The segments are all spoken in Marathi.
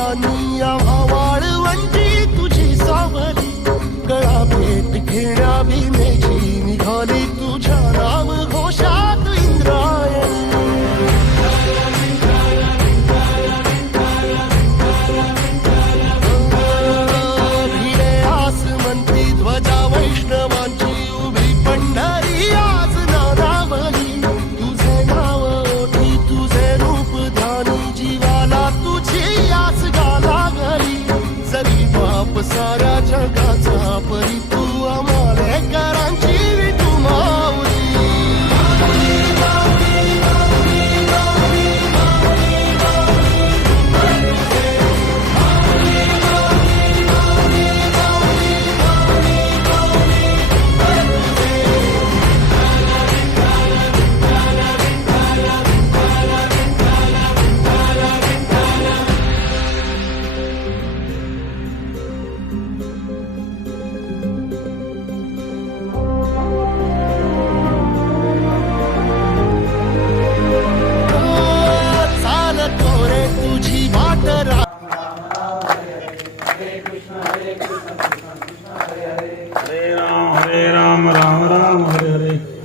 डोळ्यांनी या वाळवंटी तुझी सावली गळा भेट घेण्या भीमेची निघाली तुझ्या नाम घोषात इंद्रायणी भिडे आसमंती ध्वजा वैष्णवांची उभी पंढरी आज नानावली तुझे नाव ओठी तुझे रूप ध्यानी जीवाला तुझी आस गाला घरी जरी बाप साऱ्या जगाचा परी तू आमालेकरांची विठू माऊली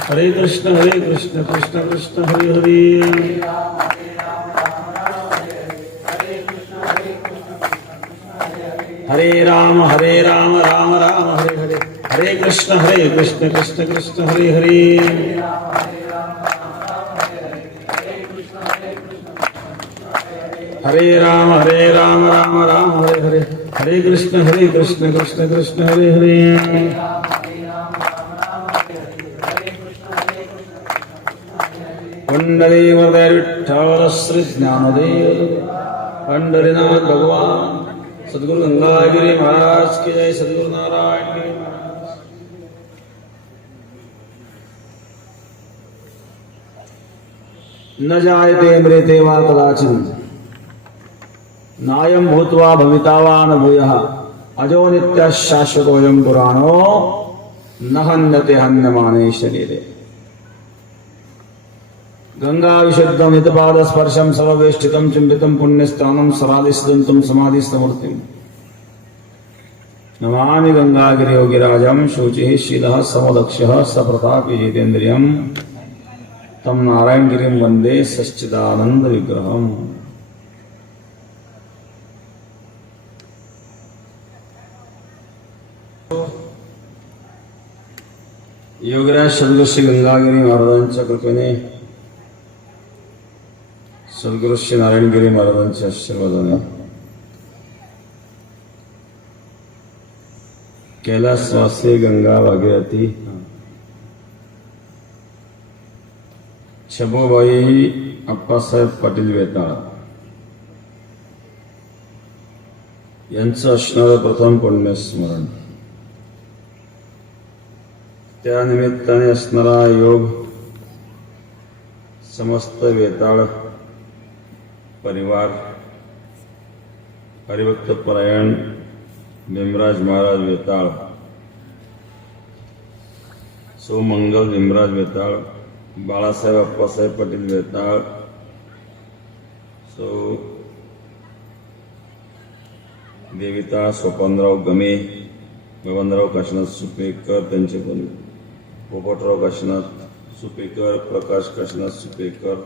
हरे कृष्ण कृष्ण कृष्ण हरे हरे हरे राम राम राम हरे हरे हरे कृष्ण कृष्ण कृष्ण हरे हरे हरे राम राम राम हरे हरे हरे कृष्ण कृष्ण हरे हरे पंढरी वरदे विठ्ठल श्री ज्ञानदेव पंढरीनाथ भगवान सद्गुरु गंगागिरी महाराज की जय सद्गुरु नारायण गिरी महाराज न जायते मृते वा कदाचित् नायं भूत्वा भविता वा न भूयः अजो नित्यः शाश्वतोऽयं पुराणो न हन्यते हन्यमाने शरीरे गंगा विशुद्धम हितपाद स्पर्शम सर्ववेष्टितम चिंबितम पुण्यस्थानम सराधिस्तंतुम समाधिस्तमूर्तिम नमामि गंगागिरि योगिराजम शुचिः शीलः समदक्षः सप्रतापी जितेन्द्रियम तम नारायणगिरिं वंदे सच्चिदानंद विग्रहम् योगराज सद्गुरु श्री गंगागिरी महाराजांच्या कृपेने सद्गुरु श्री नारायणगिरी महाराजांच्या आशीर्वादाने कैलासवासी गंगा भागीरथी छबोबाई अप्पासाहेब पाटील वेताळ यांचं असणारं प्रथम पुण्यस्मरण त्या निमित्ताने असणारा योग समस्त वेताळ परिवार हरिभक्त परायण भीमराज महाराज वेताळ सौ मंगल भीमराज वेताळ बाळासाहेब अप्पासाहेब पाटील वेताळ सौ देविता सोपानराव गमे बबनराव काशीनाथ सुपेकर त्यांचे पण पोपटराव काशीनाथ सुपेकर प्रकाश काशीनाथ सुपेकर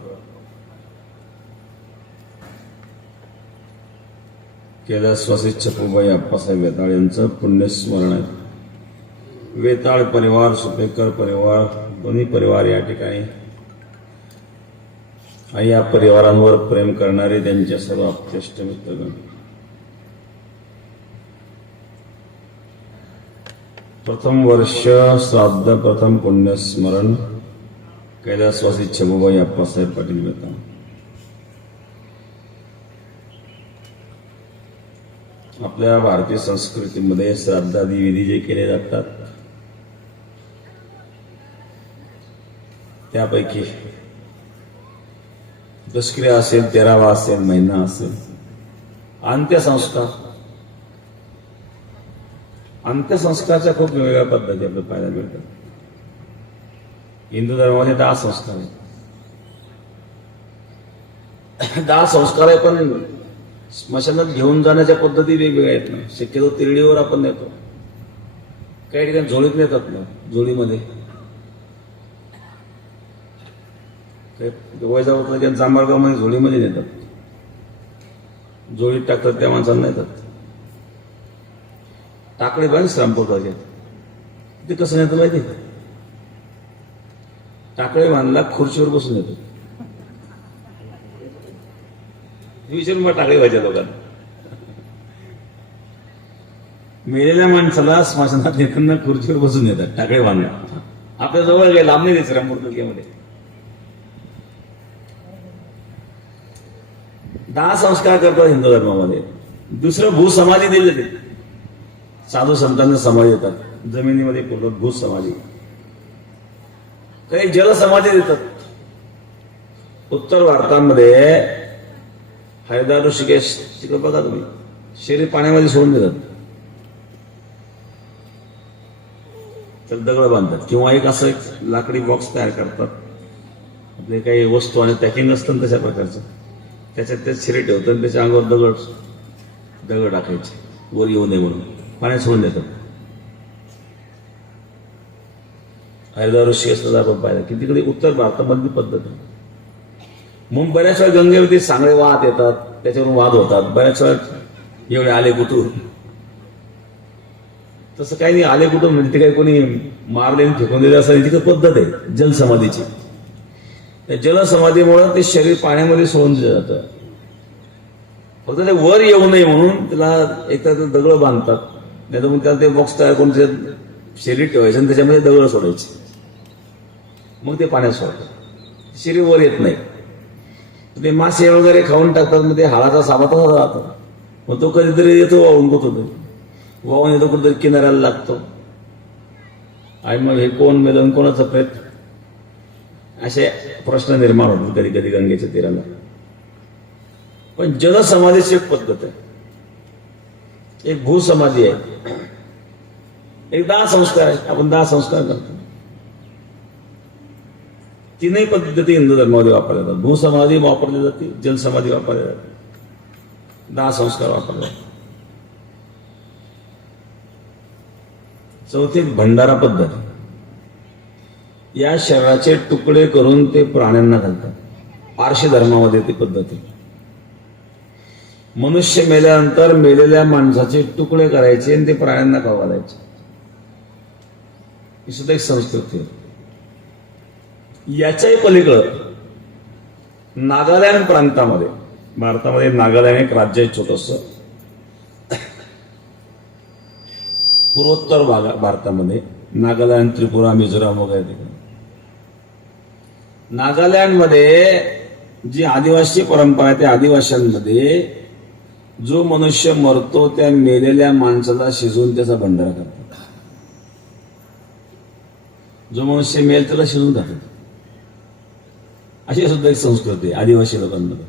कैलासवासी छपूबाई अप्पासाहेब वेताळ यांचं पुण्यस्मरण आहे। वेताळ परिवार सुपेकर परिवार दोन्ही परिवार या ठिकाणी आणि या परिवारांवर प्रेम करणारे त्यांच्या सर्व आप्तेष्ट मित्रगण प्रथम वर्ष श्राद्ध प्रथम पुण्यस्मरण कैलासवासी छबुबाई अप्पासाहेब पाटील वेताळ आपल्या भारतीय संस्कृतीमध्ये श्राद्धादी विधी जे केले जातात त्यापैकी दुष्क्रिया असेल 13वा असेल महिना असेल अंत्यसंस्कारच्या खूप वेगवेगळ्या पद्धती आपल्याला पाहायला मिळतात। हिंदू धर्मामध्ये 10 संस्कार आहेत 10 संस्कार आहे पण स्मशानात घेऊन जाण्याच्या पद्धती वेगवेगळ्या आहेत ना. शक्यतो तिरडीवर आपण नेतो, काही ठिकाणी झोळीत नेतात ना, झोळीमध्ये वैजाबाद जांभळगावमध्ये झोळीमध्ये नेतात, झोळीत टाकतात, त्या माणसांना नेतात. टाकडे बांध श्रामपूरच्या ते कसं नेतं माहिती, टाकडे बांधला खुर्चीवर बसून येतो. विचारून मग टाकडे व्हायच्या लोकांना. मेलेल्या माणसाला स्मशानात नेताना खुर्चीवर बसून येतात, टाकडे बांधला. आपल्या जवळ काही लांब नाही द्यायचं श्रामपूर तालुक्यामध्ये. 10 संस्कार करतात हिंदू धर्मामध्ये. दुसरं भूसमाधी दिले जाते, साधू संतांना समाधी देतात, जमिनीमध्ये पूर्ण भूसमाधी. काही जलसमाधी देतात. उत्तर भारतामध्ये हरिद्वार ऋषिकेश तिकडे बघा तुम्ही, शरीर पाण्यामध्ये सोडून देतात, तर दगड बांधतात किंवा एक असं एक लाकडी बॉक्स तयार करतात. आपले काही वस्तू आणि पॅकिंग असतं ना तशा प्रकारचं, त्याच्यात ते शिरे ठेवतात आणि त्याच्या अंगावर दगड टाकायचे वर येऊ नये म्हणून, पाण्यात सोडून देतात. हरिद्वार ऋषिकेशला आपण पाहिलं की तिकडे उत्तर भारतामधली पद्धत आहे. मग बऱ्याच वेळा गंगेवरती सांगळे वाहत येतात, त्याच्यावरून वाद होतात. बऱ्याच वेळा एवढे आले कुठून, तसं काही नाही. आले कुठून म्हणजे ते काही कोणी मारले फेकून दिले असं तिकडे पद्धत आहे जलसमाधीची. त्या जलसमाधीमुळे ते शरीर पाण्यामध्ये सोडून दिलं जातं. फक्त ते वर येऊ नये म्हणून त्याला एकतर ते दगड बांधतात, नाही तर मग त्याला ते बॉक्स तयार करून ते शरीर ठेवायचं आणि त्याच्यामध्ये दगड सोडायचे, मग ते पाण्यात सोडतात. शरीर वर येत नाही. ते मासे वगैरे खाऊन टाकतात, मग ते हाडाचा साबा तसा राहतो. मग तो कधीतरी येतो वाहून होतो, वाहून येतो कुठेतरी किनाऱ्याला लागतो. आणि मग हे कोण मेलं कोणाचं प्रेत, असे प्रश्न निर्माण होतात कधी कधी गंगेच्या तीराला. पण जलसमाधीची एक पद्धत आहे, एक भूसमाधी आहे, एक 10 संस्कार आहे. आपण 10 संस्कार करतो. तीनही पद्धती हिंदू धर्मामध्ये वापरल्या जातात. भूसमाधी वापरली जाते, जलसमाधी वापरली जाते, 10 संस्कार वापरले जातात. चौथी भंडारा पद्धत. या शरीराचे तुकडे करून ते प्राण्यांना घालतात. पारशी धर्मामध्ये ती पद्धत आहे. मनुष्य मेल्यानंतर मेलेल्या माणसाचे तुकडे करायचे आणि ते प्राण्यांना खाऊ घालायचे. ही सुद्धा एक संस्कृती आहे. याच्याही पलीकडं नागालँड प्रांतामध्ये, भारतामध्ये नागालँड एक राज्य आहे छोटस, पूर्वोत्तर भारतामध्ये नागालँड, त्रिपुरा, मिझोराम वगैरे ठिकाणी. नागालँडमध्ये जी आदिवासी परंपरा आहे, त्या आदिवासींमध्ये जो मनुष्य मरतो त्या मेलेल्या माणसाला शिजवून त्याचा भंडारा करतात. जो मनुष्य मेल त्याला शिजवून टाकतात. अशी सुद्धा एक संस्कृती आहे आदिवासी लोकांमध्ये.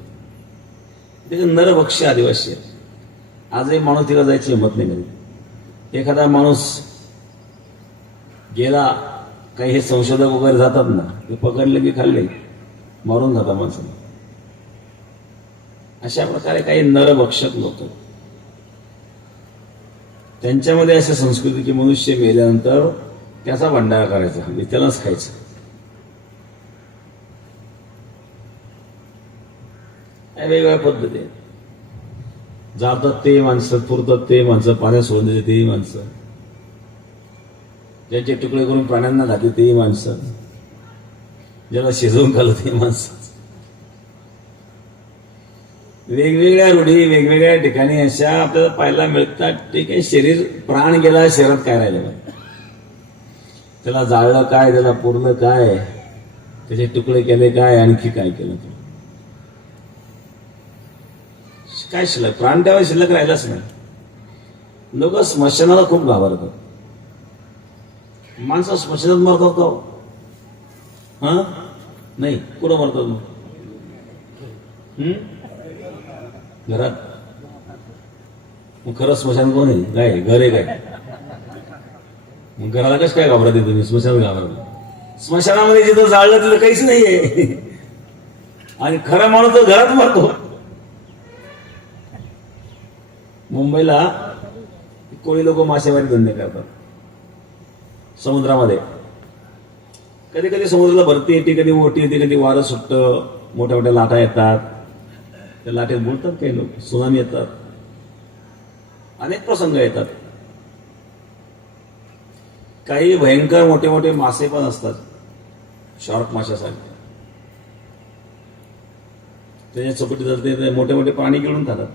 ते नरभक्ष आदिवासी आहे. आजही माणूस तिला जायची हिंमत नाही करीत. एखादा माणूस गेला, काही हे संशोधक वगैरे जातात ना, ते पकडले की खाल्ले मारून जातात माणसाला. अशा प्रकारे काही नरभक्षक लोक, त्यांच्यामध्ये अशी संस्कृती की मनुष्य मेल्यानंतर त्याचा भंडारा करायचा, त्यालाच खायचं. वेगवेगळ्या पद्धती आहेत. जातात ते माणसं, पुरतात ते माणसं, पाण्यात सोडून देते तेही माणसं, ज्याचे तुकडे करून प्राण्यांना घातले तेही माणसं, ज्याला शिजवून खाल्लं ते माणसं. वेगवेगळ्या रूढी वेगवेगळ्या ठिकाणी अशा आपल्याला पाहायला मिळतात. ठीक आहे, शरीर प्राण गेला, शरीरात काय राहिलं, त्याला जाळलं काय, त्याला पुरलं काय, त्याचे तुकडे केले काय, आणखी काय केलं, काय शिल्लक, प्राण त्यावेळी शिल्लक राहिलाच नाही. लोक स्मशानाला खूप घाबरतात. माणसं स्मशानात मरतात का? हा, नाही. कुठं मरतात मग? घरात. मग खरं स्मशान कोण आहे? काय घर आहे काय? मग घराला कसं काय घाबरते तुम्ही? स्मशानात घाबरता. स्मशानामध्ये जिथं जाळलं तिथं काहीच नाहीये, आणि खरा माणूस तो घरात मरतो. मुंबईला कोळी लोक मासेमारी धंदे करतात समुद्रामध्ये. कधी कधी समुद्राला भरती येते, कधी मोठी येते, कधी वारं सुटतं, मोठ्या मोठ्या लाटा येतात, त्या लाटेत बोलतात काही लोक, सुनामी येतात, अनेक प्रसंग येतात. काही भयंकर मोठे मोठे मासे पण असतात, शार्क माशासारखे. त्याच्या चौकटी जाते, मोठे मोठे प्राणी गिळून खातात.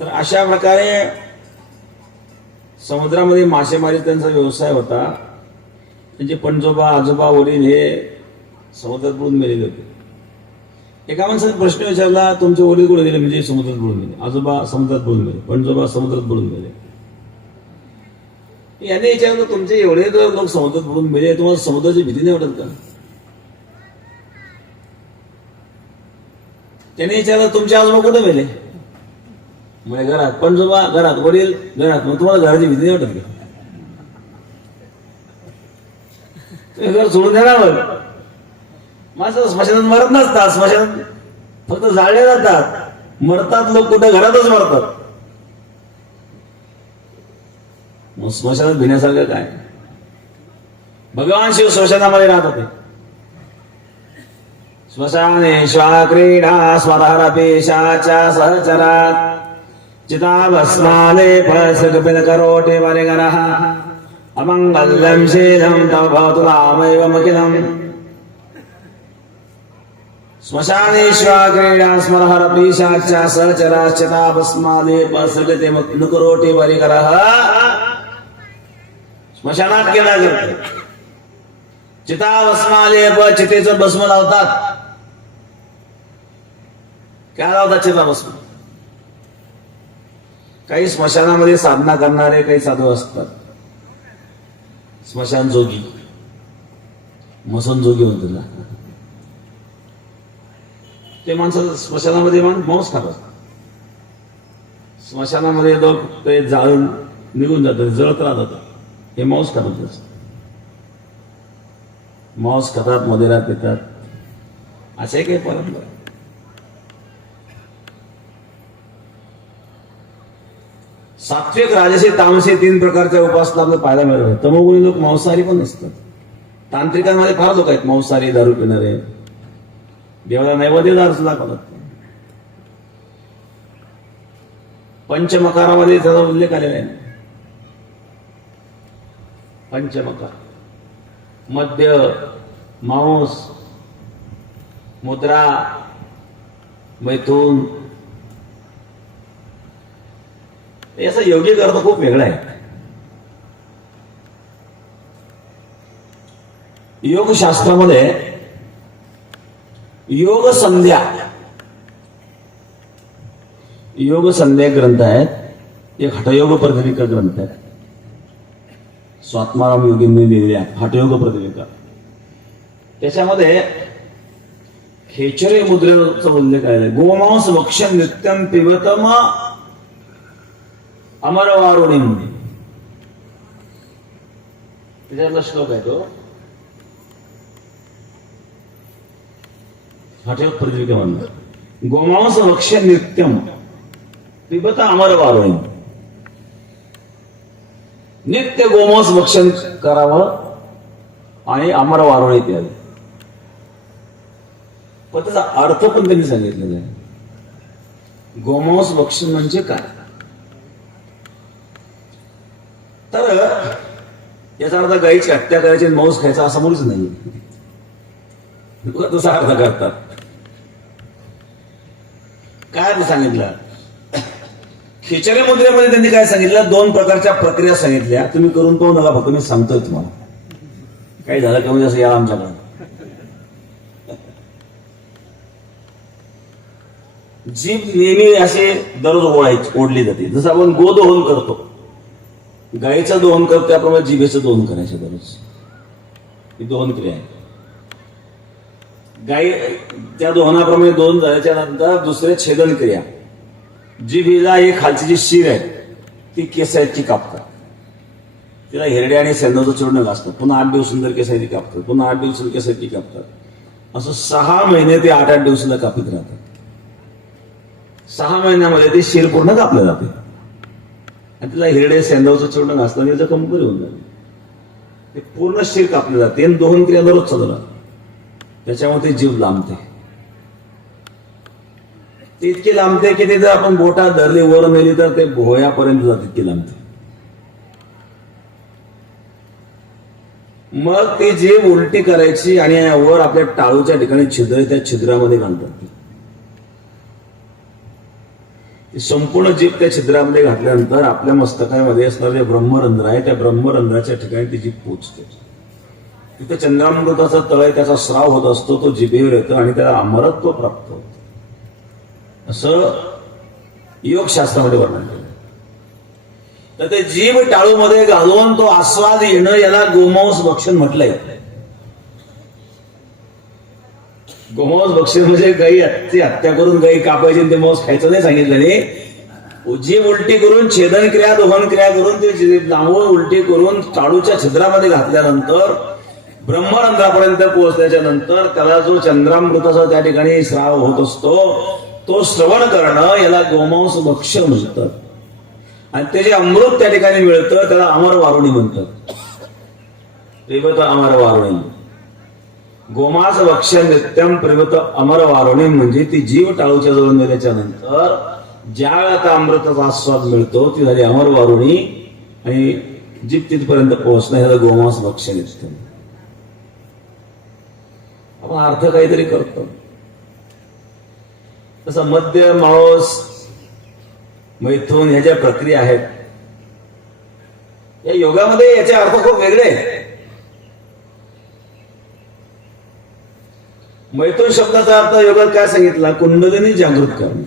तर अशा प्रकारे समुद्रामध्ये मासेमारी त्यांचा व्यवसाय होता. त्यांचे पणजोबा आजोबा वडील हे समुद्रात बुडून मेलेले होते. एका माणसाने प्रश्न विचारला, तुमचे वडील कुठे गेले? म्हणजे समुद्रात बुडून गेले. आजोबा समुद्रात बुडून गेले, पणजोबा समुद्रात बुडून गेले. याने विचारलं, तुमचे एवढे लोक समुद्रात बुडून मेले, तुम्हाला समुद्राची भीती नाही वाटत का? त्याने विचारलं, तुमचे आजोबा कुठे मेले? म्हणजे घरात. पणजोबा घरात, वडील घरात. मग तुम्हाला घराची भीती नाही वाटत का? तुम्ही घर सोडून देणार मग? माझं स्मशानात मरत नसतात, स्मशानात फक्त जाळले जातात. मरतात लोक कुठे? घरातच मरतात. मग स्मशानात भिण्यासारखं काय? भगवान शिव स्मशानामध्ये राहत होते. श्मशानेश्वा क्रीडा स्वरहरपेशाच्या सहचरात चिताभस्माले फलसकपिनकरोटे वरिगरः अमङ्गल्यं शीलं तव भवतु रामैवमखिलम्. श्मशानेश्वा क्रीडा स्मरहरपेशाच्या सहचरात चिताभस्माले फलसकपिनकरोटे वरिगरः. स्मशानात गेला करते, चिताभस्मालेप, चितेचं भस्म लावतात. काय लावतात? चिताभस्म. काही स्मशानामध्ये साधना करणारे काही साधू असतात, स्मशान जोगी, मसन जोगी म्हणतात. ते माणसं स्मशानामध्ये मांस खातात. स्मशानामध्ये लोक ते जाळून निघून जातात, जळत राहतात. हे मांस खातात. मांस खातात, मदिरा पितात. असे काही परंपरा. सात्विक, राजसी, तामसी 3 प्रकारच्या उपासना आपल्याला पाहायला मिळतात. तमोगुणी लोक मांसाहारी पण नसतात. तांत्रिकांमध्ये फार लोक आहेत मांसाहारी, दारू पिणारे, देवाला नैवेद्य दारू दाखवतात. पंचमकारामध्ये त्याचा उल्लेख आलेला आहे. पंचमकार: मद्य, मांस, मुद्रा, मैथून. याचा योगिक अर्थ खूप वेगळा आहे. योगशास्त्रामध्ये योग संध्या ग्रंथ आहेत. एक हठयोग प्रदीपिका ग्रंथ आहे, स्वात्माराम योगींनी लिहिलेल्या हठयोग प्रदीपिका. त्याच्यामध्ये खेचरे मुद्रेचा उल्लेख आहे. गोमांस भक्षण नित्यम पिबतम अमरवारुणीम. त्याच्यातला श्लोक आहे तो. हठयोग प्रदीपिका म्हणतात, गोमांस भक्षण नित्यम पिबत अमरवारुणीम. नित्य गोमांस भक्षण करावं आणि अमर वारुणीत यावी. पण त्याचा अर्थ पण त्यांनी सांगितलेला आहे. गोमांस भक्षण म्हणजे काय? तर याचा अर्थ गाईची हत्या करायची, मांस खायचा असा मुळीच नाही. तसा अर्थ करतात. काय अर्थ सांगितलं? खेचरे मुद्रेमध्ये त्यांनी काय सांगितलं? 2 प्रकारच्या प्रक्रिया सांगितल्या. तुम्ही करून पाहू नका, फक्त मी सांगतोय तुम्हाला. काही झालं कमी जास्त या आमच्याकडे. जीभ नेहमी असे दररोज ओढली जाते. जसं आपण गोदोहन करतो, गायीचं दोहन करतो, त्याप्रमाणे जिभेचं दोहन करायचं दररोज. ही दोहन क्रिया आहे. गायी त्या दोहनाप्रमाणे दोहन झाल्याच्या नंतर दुसरे छेदन क्रिया. जिभेला ही खालची जी शीर आहे ती केस आहेत ती कापतात. तिला हिरड्या आणि सेंदाचं चूर्ण घासतात. पुन्हा 8 दिवस सुंदर केस ती कापतात. पुन्हा 8 दिवस केस ती कापतात. असं 6 महिने ते 8-8 दिवसाला कापित राहतात. 6 महिन्यामध्ये ते शिर पूर्ण कापलं जाते आणि त्याला हिरडे सेंदावचं चूर्ण घासलं आणि जखम बरी होऊन जाते. ते पूर्ण शिर कापले जाते आणि दोन क्रिया दररोज चालू त्याच्यामुळे ते जीव लांबते. ते इतकी लांबते की ते जर आपण बोटात धरली वर नेली तर ते भोयापर्यंत जाते, इतकी लांबते. मग ती जीभ उलटी करायची आणि वर आपल्या टाळूच्या ठिकाणी छिद्र आहे, त्या छिद्रामध्ये घालतात. संपूर्ण जीभ त्या छिद्रामध्ये घातल्यानंतर आपल्या मस्तकामध्ये असणारे जे ब्रह्मरंध्र आहे त्या ब्रह्मरंध्राच्या ठिकाणी ती जीभ पोचते. तिथे चंद्रामृताचा तळ आहे, त्याचा स्राव होत असतो, तो जिभेवर येतो आणि त्याला अमरत्व प्राप्त होतं, असं योगशास्त्रामध्ये वर्णन केलं. तर ते जीभ टाळूमध्ये घालून तो आस्वाद येणं याला गोमांस भक्षण म्हटलंय. गोमांस भक्षण म्हणजे गायीची हत्या करून गायी कापायची आणि ते मांस खायचं नाही सांगितलं. जीभ उलटी करून छेदन क्रिया दोहन क्रिया करून ते जीभ लांबून उलटी करून टाळूच्या छिद्रामध्ये घातल्यानंतर ब्रह्मरंध्रापर्यंत पोहोचल्याच्या नंतर त्याला जो चंद्रामृताचा त्या ठिकाणी स्राव होत असतो तो श्रवण करणं याला गोमांस भक्षण म्हणतात. आणि ते जे अमृत त्या ठिकाणी मिळतं त्याला अमर वारुणी म्हणतात. प्रेमत अमर वारुणी, गोमांस भक्षण नित्यम प्रेमत अमर वारुणी म्हणजे ती जीव टाळूच्या जवळ गेल्याच्या नंतर ज्या वेळा अमृताचा आस्वाद मिळतो ती झाली अमर वारुणी आणि जीव तिथपर्यंत पोहोचणं ह्याला गोमांस भक्षण असतं. आपण अर्थ काहीतरी करतो. तसं मध्य मांस मैथून ह्या ज्या प्रक्रिया आहेत या योगामध्ये याचे अर्थ खूप वेगळे आहेत. मैथून शब्दाचा अर्थ योगात काय सांगितला? कुंडलिनी जागृत करणे.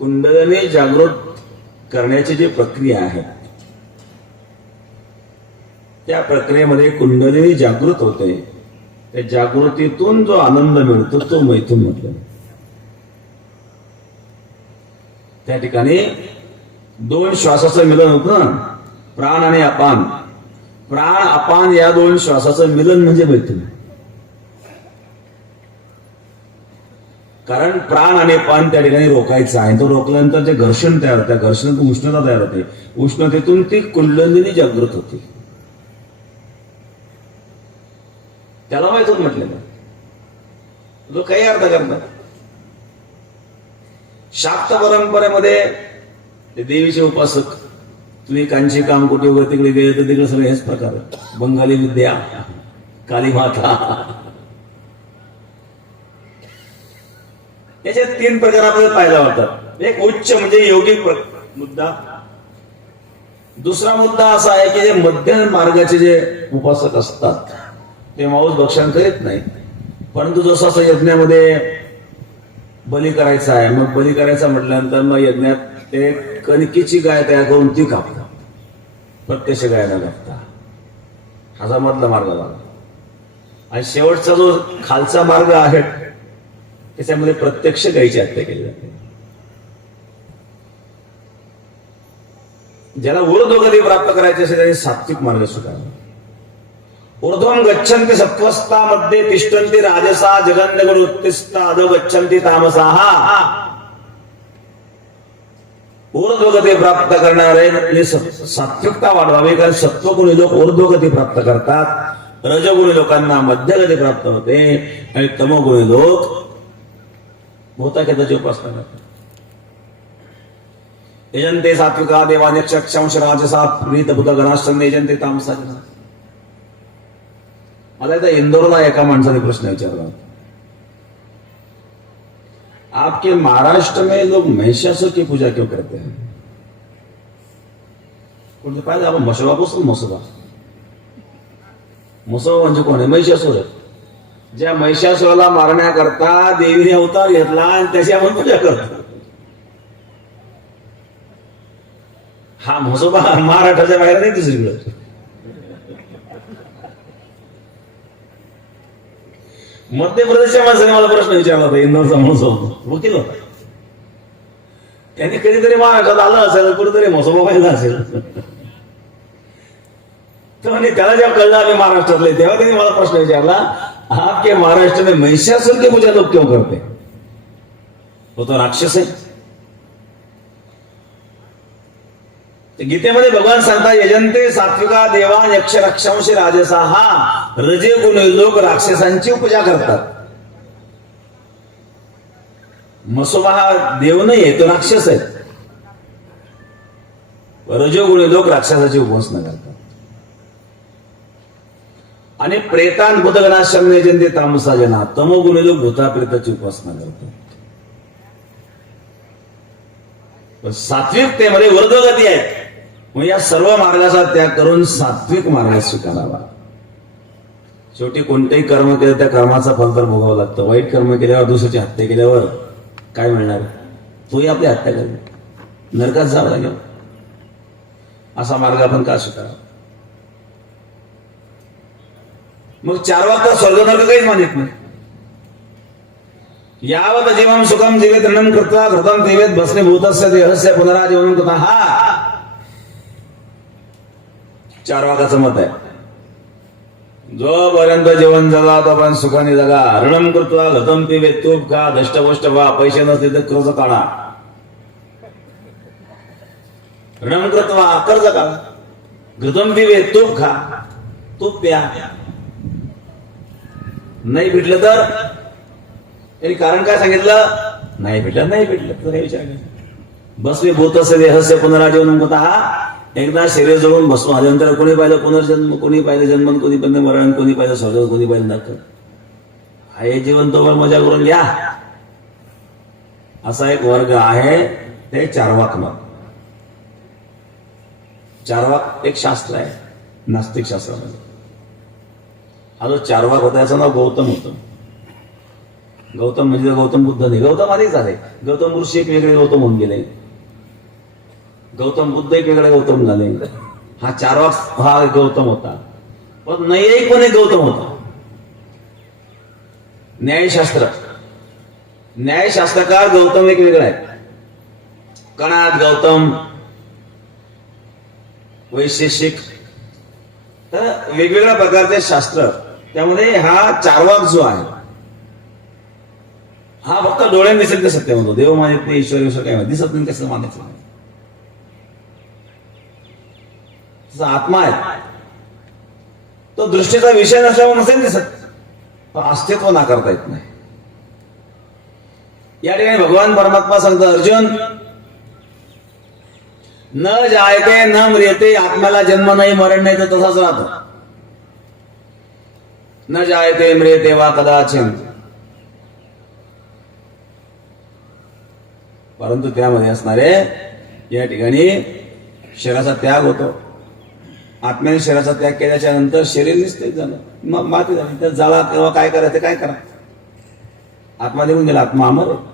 कुंडलिनी जागृत करण्याची जी प्रक्रिया आहे त्या प्रक्रियेमध्ये कुंडलिनी जागृत होते. त्या जागृतीतून जो आनंद मिळतो तो मैथून म्हटलं. त्या ठिकाणी दोन श्वासाचं मिलन होतं ना, प्राण आणि अपान. प्राण अपान या दोन श्वासाचं मिलन म्हणजे मैथून. कारण प्राण आणि अपान त्या ठिकाणी रोखायचं आहे. तो रोखल्यानंतर जे घर्षण तयार होतं, घर्षणातून उष्णता तयार होते, उष्णतेतून ती कुंडलिनी जागृत होती. त्याला मैथून म्हटलेलं. तो काही अर्थ करतात. शाक्त परंपरेमध्ये देवीचे उपासक, तुम्ही कांची कामकुटी वगैरे तिकडे गेले तर तिकडे सगळे हेच प्रकार. बंगाली विद्या, काली माता, याचे 3 प्रकार आपल्याला पाहायला होतात. एक उच्च म्हणजे योगिक मुद्दा. दुसरा मुद्दा असा आहे की जे मध्यम मार्गाचे जे उपासक असतात ते मांस भक्षण करीत नाही, परंतु जसं असं यज्ञामध्ये बली करायचा आहे, मग बली करायचा म्हटल्यानंतर मग यज्ञात ते कणकीची गाय तयार करून ती कापतात, प्रत्यक्ष गायला कापतात. असा मधला मार्ग झाला. आणि शेवटचा जो खालचा मार्ग आहे त्याच्यामध्ये प्रत्यक्ष गायीची हत्या केली जाते. ज्याला ऊर्ध्वगती प्राप्त करायची असेल त्यांनी सात्विक मार्ग स्वीकारला. ऊर्ध्वं गच्छन्ति सत्त्वस्थामध्ये तिष्ठन्ति राजसा जगन्यगुरुत्तिष्ठ अधो गच्छन्ति तामसाः. ऊर्ध्वगती प्राप्त करणारे सात्विकता वाढवावी, कारण सत्वगुणी लोक ऊर्ध्वगती प्राप्त करतात, रजगुणी लोकांना मध्यगती प्राप्त होते आणि तमोगुणी लोक भूताखेताची उपासना करतात. यजन्ते सात्विका देवान्यक्षंश राजसा प्रीतभूतगणाश्चंद यजन्ते तामसा. मला एकदा इंदोरला एका माणसाने प्रश्न विचारला, आपके महाराष्ट्र में लोग महिषासुर की पूजा क्यों करते हैं? कोणते पाहिजे आपण मसोबा बसतो. मसोबा म्हणजे कोण आहे? महिषासुर. ज्या महिषासुराला मारण्याकरता देवीने अवतार घेतला आणि त्याची आपण पूजा करतो. हा मसोबा महाराष्ट्राच्या बाहेर नाही दुसरीकडे. मध्य प्रदेशच्या माणसाने मला प्रश्न विचारला होता. इंदोरचा महोत्सव वकील होता. त्यांनी कधीतरी महाराष्ट्रात आलं असेल, कुठेतरी महोत्सव पाहिला असेल. तर म्हणजे त्याला जेव्हा कळलं आम्ही महाराष्ट्रातले तेव्हा त्यांनी मला प्रश्न विचारला, आपके महाराष्ट्र में महिषासुर की पूजा लोग क्यों करते? वो तो राक्षस है. गीतेमध्ये भगवान सांगतात यजंते सात्विका देवान यक्ष राक्षांश राजसा. हा रजे गुणी लोक राक्षसांची पूजा करतात. मसोबा हा देव नाहीये, तो राक्षस आहे. रजोगुणी लोक राक्षसाची उपासना करतात. आणि प्रेतान भूतगणाश्रम यजंते तामसा जना. तमोगुणी लोक भूता प्रेताची उपासना करतात. सात्विकतेमध्ये ऊर्ध्वगती आहेत. मग या सर्व मार्गाचा त्याग करून सात्विक मार्ग स्वीकारावा. शेवटी कोणतेही कर्म केलं त्या कर्माचा फल तर भोगावं लागतं. वाईट कर्म केल्यावर, दुसऱ्याची हत्या केल्यावर काय मिळणार? तोही आपली हत्या करेल, नरकात जावं लागेल. असा मार्ग आपण का स्वीकारावा? मग 4 वाजता स्वर्ग नरक काहीच मानित नाही. यावत जीवन सुखम जीवेत ऋणम कृत्वा घृतम देवेत भस्मे भूतस्य देहस्य पुनराजीवनम कृता. हा 4 वाकाचं मत आहे. जोपर्यंत जीवन जगा तोपर्यंत सुखाने जगा. ऋणम कृत्वा घृतम पिबेत. तूप खा, दष्टपुष्ट व्हा, पैसे नसले तर कर्ज काढा. ऋणम कृत्वा कर्ज काढा. घृतम पिबेत, तूप खा, तूप प्या. नाही भेटलं तर त्यांनी कारण काय सांगितलं? नाही भेटलं तर काही विचार नाही. बसवे भूतस्य देहस्य पुनराजीवनम कृता. एकदा शरीर जळून भस्म झाल्यानंतर कोणी पाहिलं पुनर्जन्म, कोणी पाहिलं जन्म, कोणी पाहिलं मरण, कोणी पाहिलं स्वर्ग, कोणी पाहिलं नरक. हे जीवन तोवर मजा करून घ्या. असा एक वर्ग आहे. ते चार्वाक मत. चार्वाक एक शास्त्र आहे नास्तिक शास्त्रामध्ये. हा जो चार्वाक होता याचं नाव गौतम होतं. गौतम म्हणजे गौतम बुद्ध नाही. गौतम आधीच झाले. गौतम ऋषी एक वेगळे गौतम होऊन गेले. गौतम बुद्ध एक वेगळे गौतम झाले. हा चार्वाक हा गौतम होता. पण नैयायिक पण एक गौतम होता. न्यायशास्त्रकार गौतम एक वेगळा आहे. कणाद गौतम, वैशेषिक, तर वेगवेगळ्या प्रकारचे शास्त्र. त्यामध्ये हा चार्वाक जो आहे हा फक्त डोळ्याने दिसेल ते सत्य म्हणतो. देव मानित नाही, ईश्वर काय दिसत नाही, कसं मानायचं? आत्मा आहे तो दृष्टीचा विषय नसल्यावर नसेल दिसत, पण अस्तित्व नाकारता येत नाही. या ठिकाणी भगवान परमात्मा सांगतो, अर्जुन न जायते न म्रियते. आत्म्याला जन्म नाही, मरण नाही, तर तसाच राहतो. न जायते म्रियते वा कदाचिन. परंतु त्यामध्ये असणारे या ठिकाणी शरीराचा त्याग होतो. आत्म्याने शरीराचा त्याग केल्याच्या नंतर शरीर निस्तेज झालं, मग माती झाली. तर जाळा किंवा काय करायचं काय करा. आत्मा निघून गेला, आत्मा अमर आहे.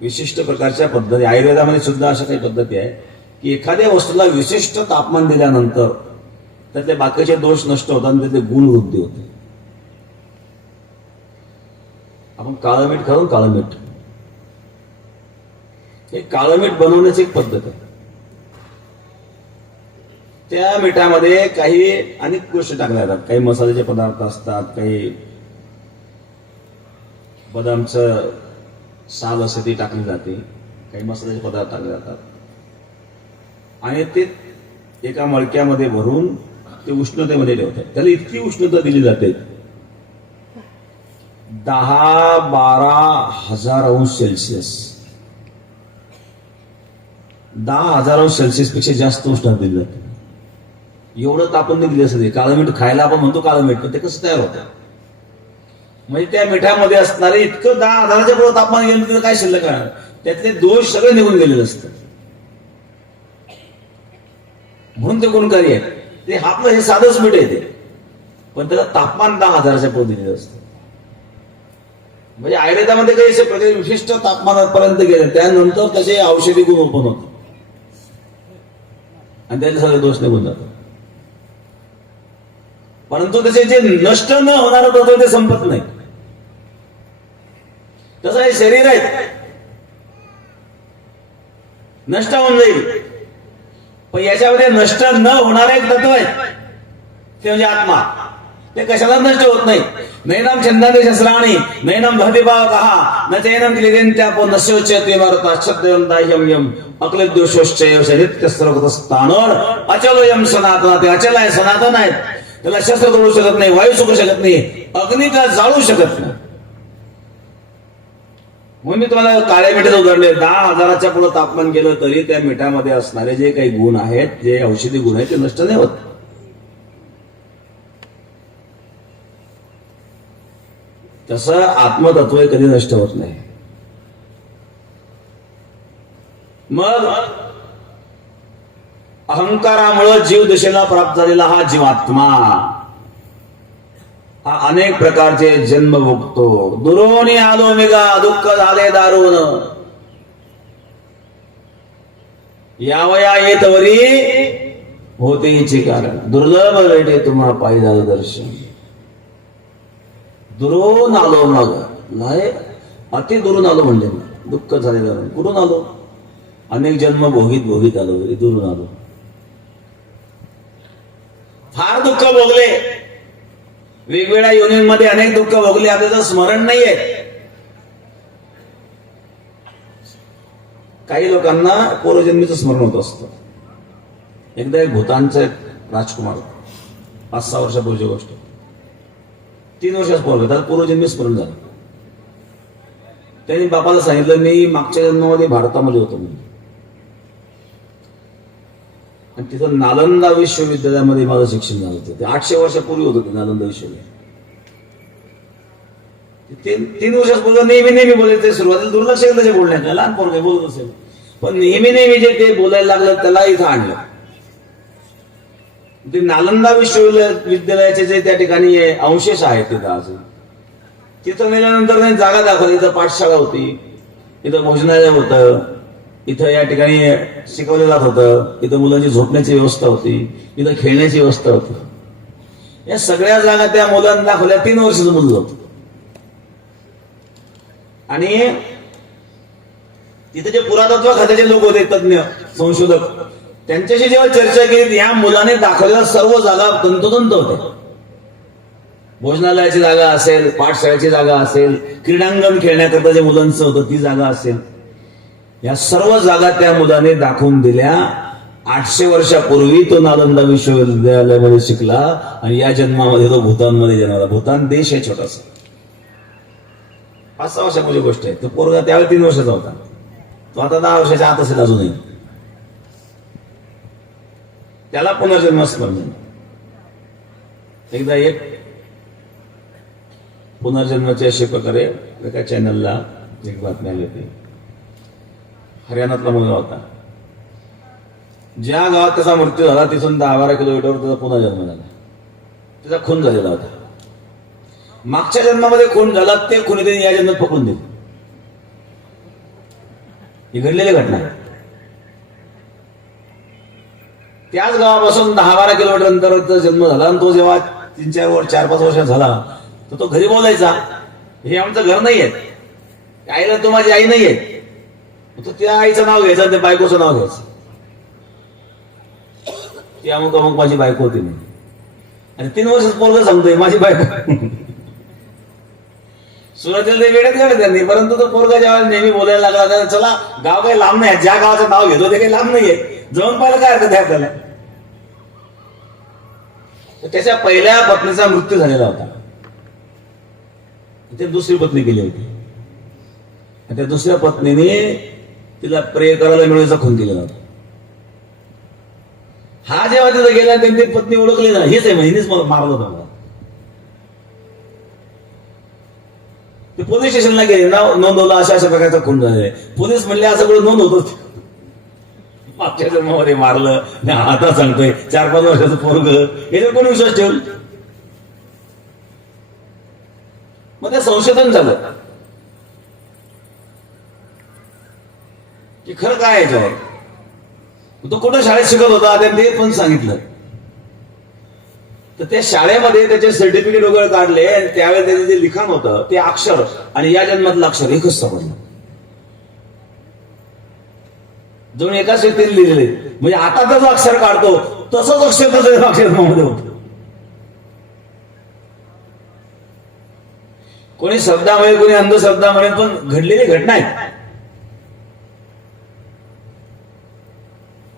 विशिष्ट प्रकारच्या पद्धती आयुर्वेदामध्ये सुद्धा अशा काही पद्धती आहे की एखाद्या वस्तूला विशिष्ट तापमान दिल्यानंतर त्यातले बाकीचे दोष नष्ट होतात आणि त्यातले गुण वृद्धी होते. आपण काळं मीठ खाऊन काळं मीठ, हे काळं मीठ बनवण्याची एक पद्धत आहे. त्या मिठामध्ये काही अनेक गोष्टी टाकल्या जातात. काही मसाल्याचे पदार्थ असतात, काही बदामचं साल असते ती टाकली जाते, काही मसाल्याचे पदार्थ टाकले जातात आणि ते एका मडक्यामध्ये भरून ते उष्णतेमध्ये ठेवतात. त्याला इतकी उष्णता दिली जाते 10-12 हजार अंश सेल्सिअस. 10,000 अंश सेल्सिअस पेक्षा जास्त उष्णता दिली जाते. एवढं तापमान दिली असते. काळं मीठ खायला आपण म्हणतो काळं मीठ, पण ते कसं तयार होतं? म्हणजे त्या मिठामध्ये असणारे इतकं 10,000च्या पुढे तापमान गेलं तर काय शिल्लक राहणार? त्यातले दोष सगळे निघून गेलेले असतात. म्हणून ते गुणकारी आहे. ते आपलं हे साधंच मीठ आहे ते, पण त्याला तापमान 10,000च्या पुढे दिलेलं असतं. म्हणजे आयुर्वेदामध्ये काही असे प्रकारे विशिष्ट तापमानापर्यंत गेले, त्यानंतर त्याचे औषधी गुण ओपन होतात आणि त्याचे सगळे दोष निघून जातात. परंतु त्याचे जे नष्ट न होणारं तत्व ते संपत नाही. तसं हे शरीर आहे, नष्ट होऊन जाईल, पण याच्यामध्ये नष्ट न होणारं एक तत्व आहे ते म्हणजे आत्मा. ते कशाला नष्ट होत नाही. नैनम छंदाने शस्त्राणी नैनम भदिभाव कहा न चैनम क्लिदेंत्यापो नश्योच्यते मारुताच्छद्यम यम अकले दोषोश्चय नित्य सर्वगतस्थानोर अचलोयम सनातन. ते अचल आहे, सनातन आहे. त्याला शस्त्र तोडू शकत नाही, वायू सुकू शकत नाही, अग्नी का जाळू शकत नाही. म्हणून मी तुम्हाला काळ्या मिठाचं उदाहरण 10,000च्या पुढे तापमान गेलं तरी त्या मिठामध्ये असणारे जे काही गुण आहेत, जे औषधी गुण आहेत, ते नष्ट नाही होत. तसं आत्मतत्व कधी नष्ट होत नाही. मग अहंकारामुळे जीव दिशेला प्राप्त झालेला हा जीवात्मा हा अनेक प्रकारचे जन्म भोगतो. दुरोनी आलो मेगा दुःख झाले दारुण यावया येतवरी होते कारण दुर्लभ भेटे तुम्हा पाहिजे दर्शन. दुरून आलो मग नाही, अति दुरून आलो म्हणजे दुःख झालेलं. कुठून आलो? अनेक जन्म भोगीत आलो, दुरून आलो. फार दुःख भोगले, वेगवेगळ्या योनींमध्ये अनेक दुःख भोगले, आपल्याला स्मरण नाहीये. काही लोकांना पूर्वजन्मीचं स्मरण होत असतं. एकदा एक भूतानचा एक राजकुमार, 5-6 वर्षापूर्वीची गोष्ट, 3 वर्षाच पोरग, त्याला पूर्वजन्मी स्मरण झालं. त्यांनी बापाला सांगितलं मी मागच्या जन्मामध्ये भारतामध्ये होतो म्हणून, आणि तिथं नालंदा विश्वविद्यालयामध्ये माझं शिक्षण झालं होतं. ते 800 वर्षापूर्वी होतं ते नालंदा विश्वविद्यालय. 3 वर्षापूर्वी नेहमी बोलायचं. सुरुवातीला दुर्लक्ष केलं त्याच्या बोलण्याचं, लहान पोरग बोलत असेल, पण नेहमी जे ते बोलायला लागलं त्याला इथं आणलं. ते नालंदा विश्वविद्यालयाचे जे त्या ठिकाणी अवशेष आहेत तिथं अजून, तिथं नेल्यानंतर त्यांनी जागा दाखवली. इथं पाठशाळा होती, इथं भोजनालय होतं, इथं या ठिकाणी शिकवलं जात होतं, इथं मुलांची झोपण्याची व्यवस्था होती, इथं खेळण्याची व्यवस्था होती. या सगळ्या जागा त्या मुलांना दाखवल्या. 3 वर्षाचं मुलं होतं. आणि तिथे जे पुरातत्व खात्याचे लोक होते, तज्ञ संशोधक, त्यांच्याशी जेव्हा चर्चा केली, या मुलाने दाखवलेल्या सर्व जागा तंतोतंत होत्या. भोजनालयाची जागा असेल, पाठशाळेची जागा असेल, क्रीडांगण खेळण्याकरता जे मुलांचं होतं ती जागा असेल, या सर्व जागा त्या मुलाने दाखवून दिल्या. 800 वर्षापूर्वी तो नालंदा विश्वविद्यालयामध्ये शिकला आणि या जन्मामध्ये तो भूतानमध्ये जन्मला. भूतान देश आहे छोटासा, 5-6 वर्षापूर्वी गोष्ट आहे. तो पोरगा त्यावेळी 3 वर्षाचा होता, तो आता 10 वर्षाच्या आत असेल अजूनही. त्याला पुनर्जन्म स्मरण. एकदा एक पुनर्जन्माच्या अशा प्रकारे एका चॅनलला एक बातमी आली होती. हरियाणातला मुलगा होता, ज्या गावात त्याचा मृत्यू झाला तिथून 10-12 किलोमीटरवर त्याचा पुनर्जन्म झाला. त्याचा खून झालेला होता. मागच्या जन्मामध्ये खून झाला, ते खुनी त्यांनी या जन्मात पकडून दिले. ही घडलेली घटना आहे. त्याच गावापासून 10-12 किलोमीटर अंतरावर जन्म झाला. आणि तो जेव्हा 3-4-5 वर्ष झाला तर तो घरी बोलायचा, हे आमचं घर नाहीये, आईला तो माझी आई नाहीये. तो त्या आईचं नाव घ्यायचं, त्या बायकोचं नाव घ्यायचं. ती अमुक माझी बायको होती नाही. आणि 3 वर्षात पोरगं सांगतोय माझी बायको. सुरुवातीला ते वेळेत गेले त्यांनी, परंतु तो पोरगा जेव्हा नेहमी बोलायला लागला, चला गाव काही लांब नाही, ज्या गावाचं नाव घेतो ते काही लांब नाहीये, जाऊन पाहिलं काय हरकत आहे आपल्याला. त्याच्या पहिल्या पत्नीचा मृत्यू झालेला होता. ते दुसरी पत्नी केली होती. त्या दुसऱ्या पत्नीने तिला प्रे करायला मिळवायचा खून केलेला होता. हा जेव्हा तिथं गेला त्यांनी पत्नी ओळखली ना, हेच आहे हिनेच मारलं होतं मला. ते पोलीस स्टेशनला गेले, नाव नोंदवलं, अशा प्रकारचा खून झाले. पोलीस म्हणले असं कुठं नोंद होत, मागच्या जन्मामध्ये मारलं, आता सांगतोय 4-5 वर्षाचं पोरग, याच्यावर कोणी विश्वास ठेवल. मग ते संशोधन झालं की खरं काय याच्यावर. तो कुठं शाळेत शिकत होता त्यांनी ते पण सांगितलं. तर त्या शाळेमध्ये त्याचे सर्टिफिकेट वगैरे काढले आणि त्यावेळेस त्याचं जे लिखाण होतं ते अक्षर आणि या जन्मातलं अक्षर एकच समजलं. जणू एकाच व्यक्तीने लिहिलेले, म्हणजे आता त्याचं अक्षर काढतो तसंच अक्षर त्याच्या अक्षरामध्ये होतं. कोणी शब्दामुळे कोणी अंधश्रद्धामुळे, पण घडलेली घटना आहे.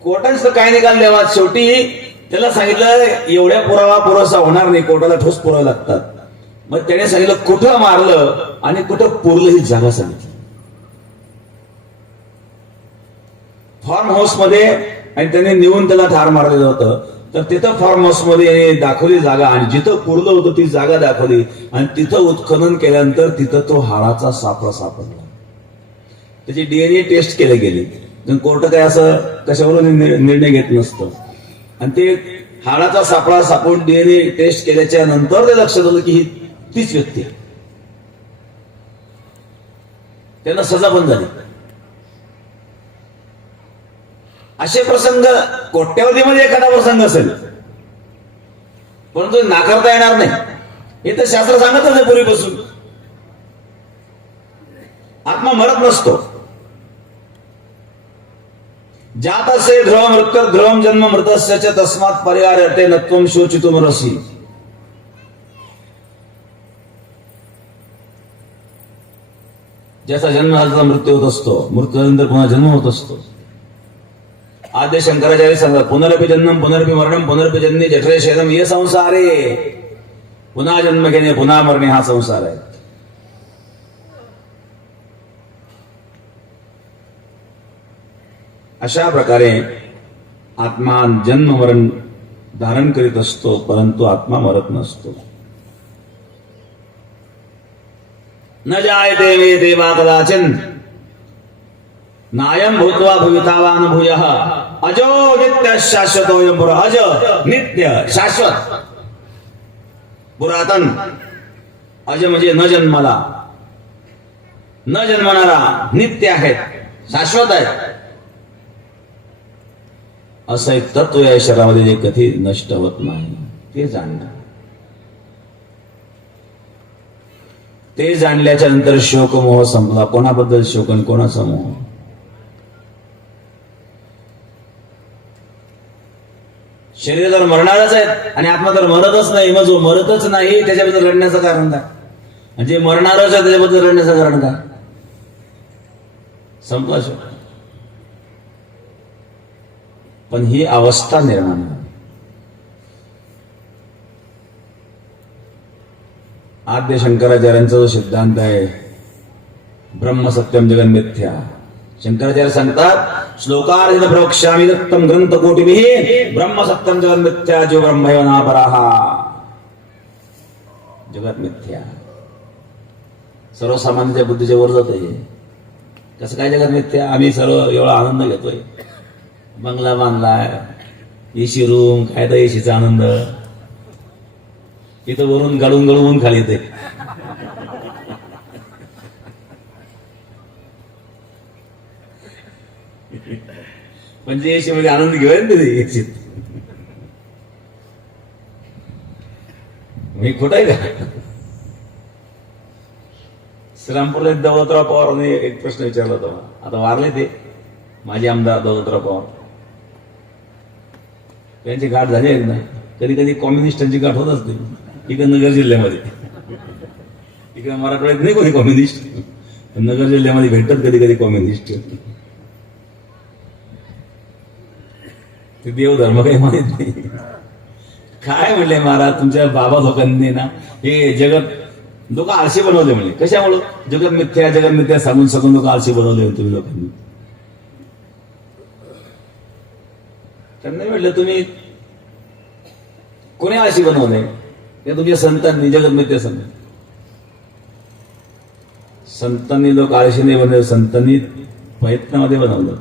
कोर्टाने काय निकाल द्यावा, शेवटी त्याला सांगितलं एवढ्या पुरावा पुरेसा होणार नाही, कोर्टाला ठोस पुरावे लागतात. मग त्याने सांगितलं कुठं मारलं आणि कुठं पुरलं ही जागा सांगितली. फार्म हाऊस मध्ये, आणि त्याने नेऊन त्याला ठार मारलेलं होतं. तर तिथं फार्म हाऊस मध्ये दाखवली जागा, आणि जिथं पुरलं होतं ती जागा दाखवली, आणि तिथं उत्खनन केल्यानंतर तिथं तो हाडाचा सापळा सापडला. त्याची DNA टेस्ट केली गेली. कोर्ट काय असं कशावरून निर्णय घेत नसतं. आणि ते हाडाचा सापळा सापडून DNA टेस्ट केल्याच्या नंतर ते लक्षात आलं की ही तीच व्यक्ती आहे. त्यांना सजा पण झाली. असे प्रसंग कोट्यावधीमध्ये एखादा प्रसंग असेल, परंतु नाकारता येणार नाही. हे तर शास्त्र सांगतच आहे पूर्वीपासून. आत्मा मरत नसतो. जात असे ध्रुव मृत ध्रुवम जन्म मृतस्य तस्मात परिहार्यते नत्वम शोचितुम रसी. ज्याचा जन्म झाला मृत्यू होत असतो, मृत्यूनंतर पुन्हा जन्म होत असतो. आद्य शंकराचार्य सांगतात पुनरपि जन्म पुनरपि मरणम पुनरपि जन्मे जठरे शेदम हे संसारे. पुन्हा जन्म घेणे पुन्हा मरणे हा संसार आहे. अशा प्रकारे आत्मा जन्म मरण धारण करीत असतो, परंतु आत्मा मरत नसतो. न जायते वेते वा कदाचिन नायम भूत्वा भवितावान भूयः अजो नित्य शाश्वतोऽयं पुरुषः. अज नित्य शाश्वत पुरातन. अज म्हणजे न जन्मला, न जन्मणारा, नित्य आहेत, शाश्वत आहेत. असं एक तत्व या शरीरामध्ये जे कधी नष्ट होत नाही, ते जाणणं. ते जाणल्याच्या नंतर शोकमोह संपला. कोणाबद्दल शोक आणि कोणाचा मोह. शरीर तर मरणारच आहेत आणि आत्मा तर मरतच नाही. मग जो मरतच नाही त्याच्याबद्दल रडण्याचं कारण काय? म्हणजे मरणारच आहे त्याच्याबद्दल रडण्याचं कारण काय? संपला शोक. पण ही अवस्था निर्माण आहे. आद्य शंकराचार्यांचा जो सिद्धांत आहे ब्रह्म सत्यम जगन मिथ्या. शंकराचार्य सांगतात श्लोकार्थ प्रवक्ष्यामि दत्तम ग्रंथ कोटिभिः ब्रह्म सत्यम जगन मिथ्या जो ब्रह्मैव नापरः. जगत मिथ्या सर्वसामान्यांच्या बुद्धीच्या वर जात आहे. कसं काय जगत मिथ्या? आम्ही सर्व एवढा आनंद घेतोय, बंगला बांधलाय, एसी रूम, काय तर एसीचा आनंद. इथं वरून गळून गळून खाली येते. म्हणजे एसी मध्ये आनंद घेऊया ना ते एसीत. मी खोट आहे का? श्रीरामपूरला दौलतराव पवारांनी एक प्रश्न विचारला होता. आता वारले ते माझे आमदार दौलतराव पवार. त्यांची गाठ झाली एकदा. कधी कधी कम्युनिस्टांची गाठ होत असते. इकडे नगर जिल्ह्यामध्ये, इकडे मराठवाड्यात नाही कोणी कम्युनिस्ट, नगर जिल्ह्यामध्ये भेटतात कधी कधी कम्युनिस्ट. ते देवधर्म काही माहित नाही. काय म्हणले महाराज तुमच्या बाबा लोकांनी ना हे जगत लोक आळशी बनवले म्हणले. कशामुळे? जगत मिथ्या सांगून सांगून लोक आळशी बनवले तुम्ही लोकांनी. त्यांना म्हटलं तुम्ही कोणी आळशी बनवले? ते तुमच्या संतांनी जगत मिथ्या सांगून. संतांनी लोक आळशी नाही बनवले, संतांनी प्रयत्नामध्ये बनवलं.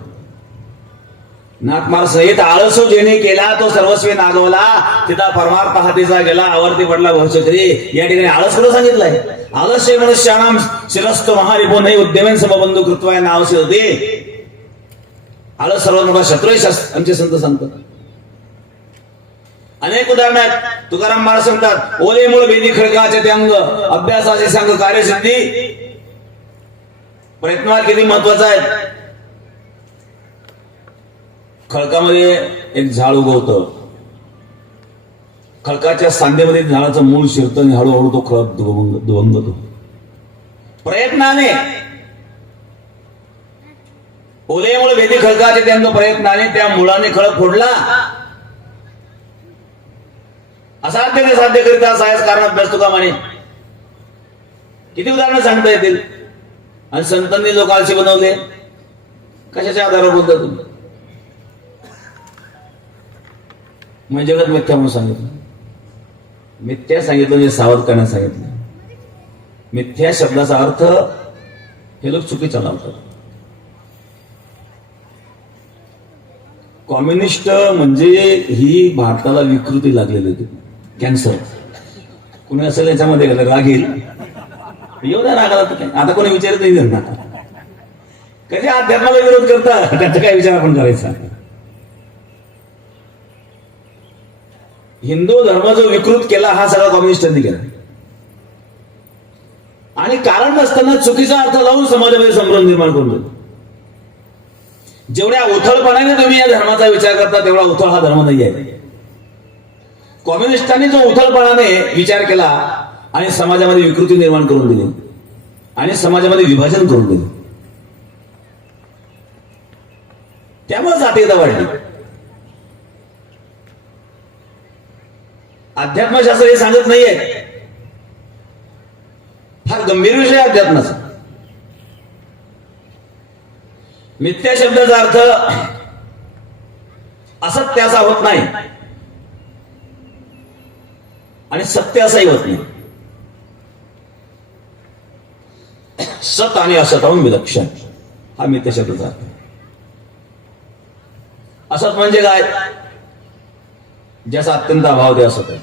नाथमार सहित आळसो जेणे केला तो सर्वस्वी नागवला, तिथं परमार्थ हातीचा गेला आवर्ती पडला भवचक्री. या ठिकाणी आळस कुठं सांगितलंय? आळस्य मनुष्याणाम शिरस्तो महारिपो नाही उद्यमेन समबंधू कृत्वाय नावसे होते. आळस सर्वात मोठा शत्रू आहे आमचे संत सांगतात. अनेक उदाहरण आहेत. तुकाराम महाराज सांगतात ओले मूळ भेदी खडकाचे ते अंग अभ्यासाचे सांग कार्यसिद्धी. प्रयत्नात किती महत्वाचा आहे. खडकामध्ये एक झाड उगवतं. खडकाच्या सांध्यामध्ये झाडाचं मूळ शिरतं आणि हळूहळू तो खडक दुभंगतो. प्रयत्नाने ओलेमुळे वेदी खळकाचे त्यांना प्रयत्नाने त्या मुळाने खळ फोडला. असाध्य ते साध्य करिता सायस कारण अभ्यास तुका म्हणे. किती उदाहरणं सांगता येतील. आणि संतांनी लोक आळशी बनवले. कशाच्या आधारावर बोलता तुम्ही. म्हणजे जगत मिथ्या म्हणून सांगितलं. मिथ्या सांगितलं म्हणजे सावध करण्यास सांगितलं. मिथ्या शब्दाचा अर्थ हे लोक चुकीचा लावतात. कम्युनिस्ट म्हणजे ही भारताला विकृती लागलेली होती. कॅन्सर. कुणी असेल याच्यामध्ये राग येईल. एवढ्या रागाला तर काय आता कोणी विचारत नाही त्यांना. कधी अध्यात्माला विरोध करता त्याचा काय विचार आपण करायचा. हिंदू धर्म जो विकृत केला हा सगळा कम्युनिस्टांनी केला. आणि कारण नसताना चुकीचा अर्थ लावून समाजामध्ये संभ्रम निर्माण करून देतो. जेवढ्या उथळपणाने तुम्ही या धर्माचा विचार करता तेवढा उथळ हा धर्म नाही आहे. कम्युनिस्टांनी जो उथळपणाने विचार केला आणि समाजामध्ये विकृती निर्माण करून दिली आणि समाजामध्ये विभाजन करून दिले त्यामुळे जातीयता वाढली. अध्यात्मशास्त्र हे सांगत नाहीये. फार गंभीर विषय अध्यात्माचा. मिथ्या शब्दाचा अर्थ असत्य असा होत नाही आणि सत्य असाही होत नाही. सत आणि असताहून विलक्षण हा मिथ्या शब्दाचा अर्थ. असत म्हणजे काय. ज्याचा अत्यंत अभाव ते असत आहे.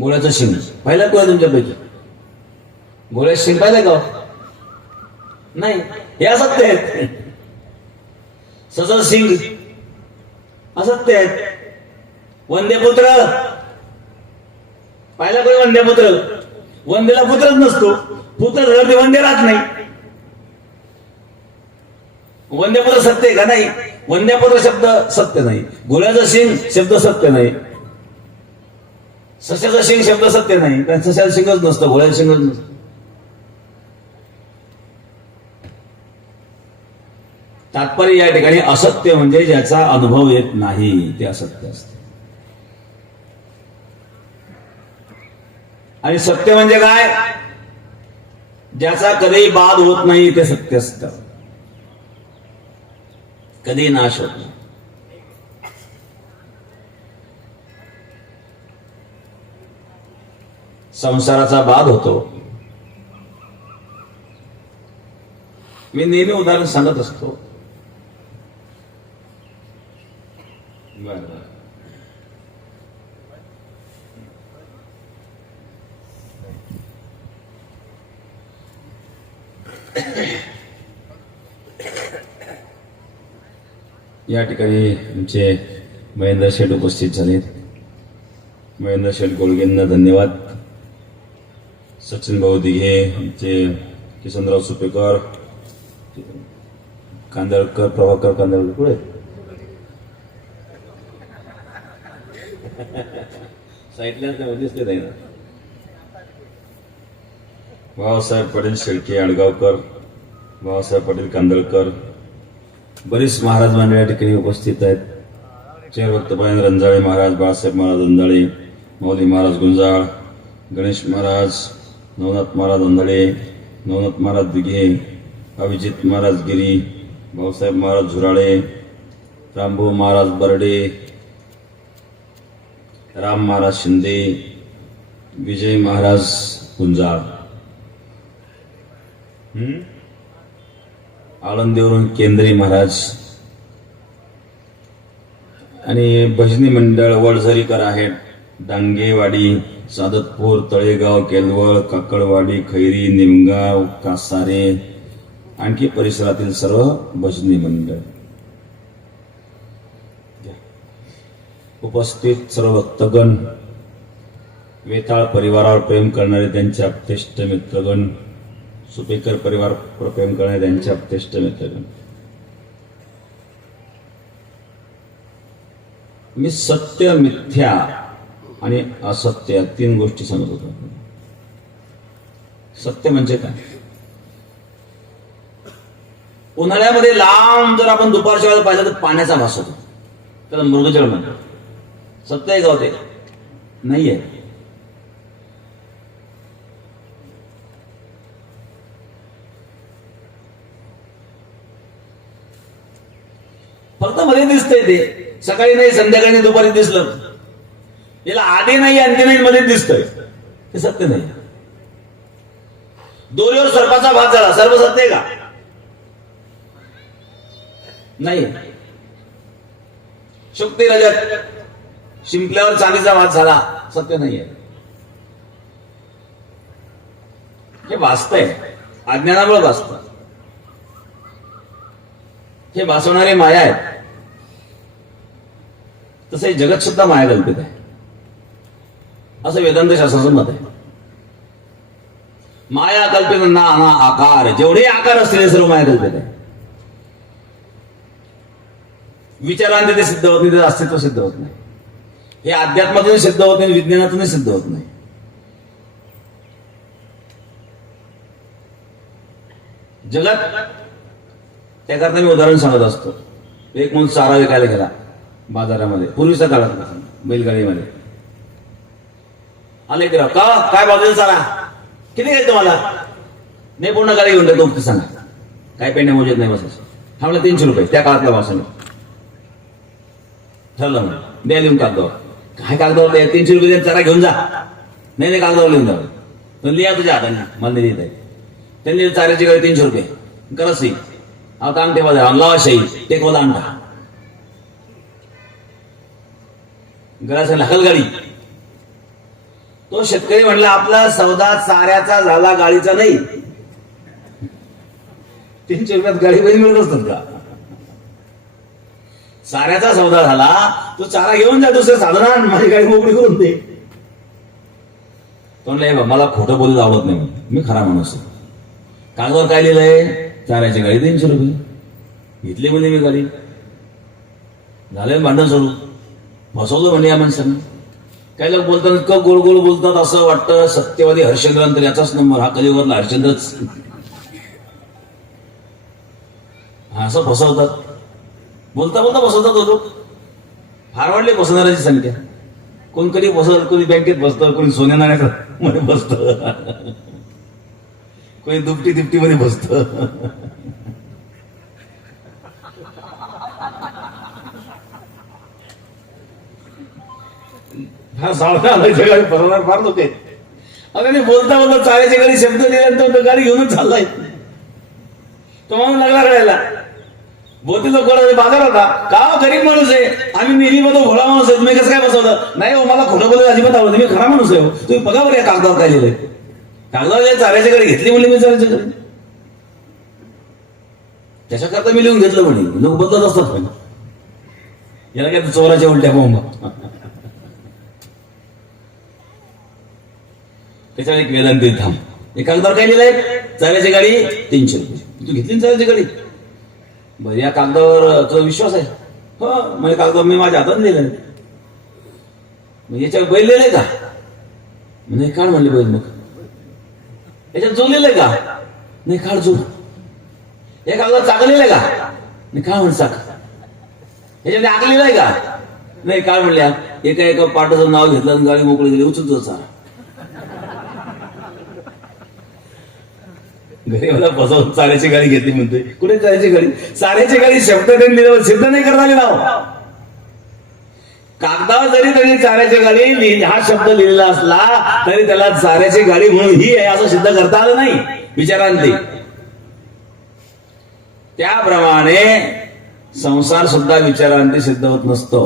गोळ्याचं शिंग पाहिलं कोण तुमच्यापैकी. गोळ्याचं शिंग पाहिलं का नाही. हे असत्य आहेत. सजल सिंग असत्य आहेत. वंदेपुत्र पाहिला कोणी. वंदेपुत्र वंदेला पुत्रच नसतो. पुत्र झाला ते वंदे राहत नाही. वंदेपुत्र सत्य आहे का नाही. वंद्यापुत्र शब्द सत्य नाही. गोळ्याचा शिंग शब्द सत्य नाही. सशाचा शिंग शब्द सत्य नाही. कारण सशाला शिंगच नसतं. गोळ्याचं शिंगच नसतं. तात्पर्य या ठिकाणी असत्य म्हणजे ज्याचा अनुभव येत नाही ते असत्य असते. आणि सत्य म्हणजे काय. ज्याचा कधी बाद होत नाही ते सत्य असतं. कधी नाश होत नाही. संसाराचा बाद होतो. मी नेहमी उदाहरण सांगत असतो. या ठिकाणी आमचे महेंद्र शेठ उपस्थित झालेत. महेंद्र शेठ गोळगेंना धन्यवाद. सचिन भाऊ दिघे, आमचे किसनराव सुपेकर, कांदळकर, प्रभाकर कांदळकर पुढे साईडला दिसले नाही ना. भाऊसाहेब पाटील शेळके आडगावकर, भाऊसाहेब पाटील कांदळकर, बरीच महाराज मंडळी या ठिकाणी उपस्थित आहेत. चेअरवक्त रंजाळे महाराज, बाळासाहेब महाराज अंधाळे, माऊली महाराज गुंजाळ, गणेश महाराज, नवनाथ महाराज अंधाळे, नवनाथ महाराज दिघे, अभिजित महाराज गिरी, भाऊसाहेब महाराज झुराळे, रामभाऊ महाराज बर्डे, राम महाराज शिंदे, विजय महाराज गुंजाळ, आळंदीवरून केंद्री महाराज आणि भजनी मंडळ वडझरीकर आहेत. डांगेवाडी, सादतपूर, तळेगाव, केलवळ, काकडवाडी, खैरी, निमगाव, कासारे, आणखी परिसरातील सर्व भजनी मंडळ, उपस्थित सर्व भक्तगण, वेताळ परिवारावर प्रेम करणारे त्यांचे आप्तेष्ट मित्रगण, सुपेकर परिवार प्रेम करणारे त्यांचे आप्तेष्ट मित्रगण, मी सत्य, मिथ्या आणि असत्य या तीन गोष्टी सांगत होतो. सत्य म्हणजे काय. उन्हाळ्यामध्ये लांब जर आपण दुपारच्या वेळेला पाहिलं तर पाण्याचा भास होतो, त्याला मृगजळ म्हणतात. सत्य आहे का ते? नाहीये. फक्त मध्ये दिसतंय ते, सकाळी नाही, संध्याकाळी नाही, दुपारी दिसलं. याला आधी नाही अंती नाही मध्ये दिसतंय, ते सत्य नाही. दोरीवर सर्पाचा भाग झाला, सर्प सत्य आहे का? नाही. शुक्ती रजत शिंपल्यावर चांदीचा भाग झाला, सत्य नाहीये. हे भासतंय, अज्ञानामुळे भासतं. हे भासवणारे माया आहेत. तसे जगत सुद्धा माया कल्पित आहे, असं वेदांत शास्त्राचं मत आहे. माया कल्पित नाना आकार, जेवढे आकार असलेले सर्व माया कल्पित आहे. विचारांत ते सिद्ध होत नाही, त्याचं अस्तित्व सिद्ध होत नाही. हे अध्यात्मातून सिद्ध होत नाही, विज्ञानातूनही सिद्ध होत नाही. जगात त्याकरता मी उदाहरण सांगत असतो. एक माणूस चारा विकायला गेला बाजारामध्ये, पूर्वीच्या काळात बैलगाडीमध्ये. आले की का काय बाजूला चारा किती घ्यायचं तुम्हाला? नाही, पूर्ण गाडी घेऊन टाकतो. ते सांगा काय पेंड्या मोजत नाही बसायचं. हा मला 300 रुपये, त्या काळातला भाषण ठरलं म्हणून द्या लिहून कागदावर. काय कागदावर द्या? 300 रुपये चारा घेऊन जा. नाही कागदावर लिहून जा. पण लिहा तुझ्या हाताने, मला नाही लिहित आहे. त्यांनी चाऱ्याची गाडी 300 रुपये करत सी. आता अंगठे बाजार लावा शाही टेकवाला अंगठा घराच्या हकल गाडी. तो शेतकरी म्हणला आपला सौदा चाऱ्याचा झाला, गाडीचा नाही. 300 रुपयात गाडी बैल मिळत असतात का? चाऱ्याचा सौदा झाला, तू चारा घेऊन जा दुसऱ्या साधनात, माझी गाडी मोकळी करून दे. तो नाही, मला खोटं बोलून आवडत नाही, मी खरा माणूस. कागदावर काय लिहिलंय? चाऱ्याची गाडी 300 रुपये. घेतली म्हणजे मी गाडी, झालं भांडण सोडू. फसवलं म्हणजे या माणसानं. काही लोक बोलतात इतकं गोड गोड बोलतात, असं वाटतं सत्यवादी हरिश्चंद्रांतर याचाच नंबर, हा कलियुगातला हरिश्चंद्रच. असं फसवतात, बोलता बोलता फसवतात लोक. फार वाढली फसवणाऱ्याची संख्या. कोण कधी फसवत, कोणी बँकेत बसतं, कोणी सोन्या नाण्यामध्ये बसतं, कोणी दुपटी तिपटी मध्ये बसतं. फसवणार फार लोक आहेत. आता नाही बोलता बोलता चाऱ्याची गाडी शब्द दिल्यानंतर गाडी घेऊनच चाललाय. तो माणूस लागला करायला. बोलते लोक बाजार होता का गरीब माणूस आहे, आम्ही नेहमी घोडा माणूस आहे, तुम्ही कसं काय बसवलं? नाही हो, मला खोटं बोलायला अजिबात आवडत, मी खरा माणूस आहे. तुम्ही बघा बरं या कागदावर काय लिहिलंय. कागदावर चाऱ्याची गाडी घेतली म्हणली मी चाऱ्याची गाडी, त्याच्याकरता मी लिहून घेतलं म्हणे. लोक बदलत असतात पण याला काय चोराच्या उलट्या बोंबा. त्याच्यावर एक वेदांत थांब. एक कागदावर काय लिहिलंय? चाऱ्याची गाडी 300 रुपये. तू घेतली चाऱ्याची गाडी? बरं, या कागदावर तुझा विश्वास आहे? हो, म्हणजे कागदावर मी माझ्या हातात लिहिलंय. मग याच्यावर बैल लिहिलंय का? म्हणजे काढ म्हणले बैल. मग याच्यात जो लिहिलंय का? नाही, काढ जो. या कागदावर चाक लिहिलंय का? नाही, काढ म्हण चाक. याच्यामध्ये आग लिहिलंय का? नाही, काढ म्हणल्या. एका पाटाचं नाव घेतलं आणि गाडी मोकळी गेली, उचलतो चारा. घरी मला बसवून चाऱ्याची गाडी घेतली म्हणतोय. कुठे चाऱ्याची गाडी? चाऱ्याची गाडी शब्द त्यांनी लिहिल्यावर सिद्ध नाही करता आले नाव. कागदावर जरी त्यांनी चाऱ्याची गाडी हा शब्द लिहिलेला असला तरी त्याला चाऱ्याची गाडी म्हणून ही आहे असं सिद्ध करता आलं नाही विचारांती. त्याप्रमाणे संसार सुद्धा विचारांती सिद्ध होत नसतो.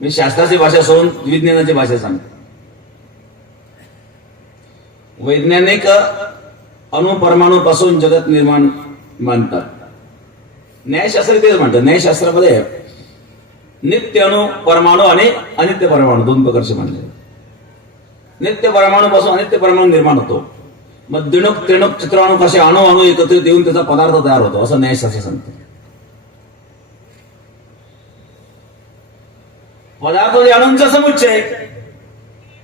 मी शास्त्राची भाषा सोडून विज्ञानाची भाषा सांगतो. वैज्ञानिक अणुपरमाणू पासून जगत निर्माण मानतात. न्यायशास्त्र तेच म्हणतात. न्यायशास्त्रामध्ये नित्य अणु परमाणू आणि अनित्य परमाणू दोन प्रकारचे मानले. नित्य परमाणू पासून अनित्य परमाणू निर्माण होतो. मग दिणुक त्रिणुक चित्राणू कसे अणू अणू एकत्रित येऊन त्याचा पदार्थ तयार होतो असं न्यायशास्त्र सांगतो. पदार्थ म्हणजे अणूंचा समुच्चय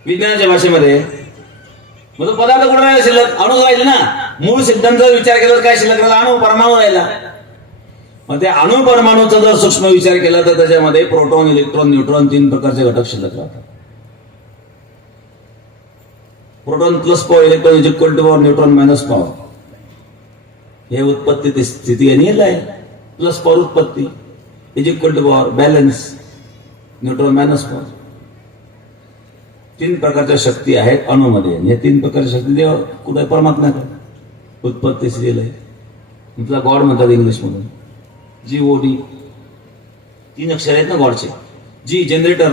विज्ञानाच्या भाषेमध्ये. मग तो पदार्थ कुठे राहिला शिल्लक? अणू राहिले ना. मूळ सिद्धांताचा विचार केला तर काय शिल्लक राहिला? अणू परमाणू राहिला. मग त्या अणु परमाणूचा जर सूक्ष्म विचार केला तर त्याच्यामध्ये प्रोटॉन, इलेक्ट्रॉन, न्यूट्रॉन 3 प्रकारचे घटक शिल्लक राहतात. Proton plus power, electron is equal to power, neutron minus power. हे उत्पत्ती स्थिती आणि आहे. प्लस पॉवर उत्पत्ती, is equal to power balance, neutron minus power. 3 प्रकारच्या शक्ती आहेत अणूमध्ये. हे 3 प्रकारच्या शक्ती देव कुठे? परमात्म्याकडे. उत्पत्ती स्थिती लय. तुला गॉड म्हणतात इंग्लिश मधून. GOD 3 अक्षर आहेत ना गॉडचे. जी जनरेटर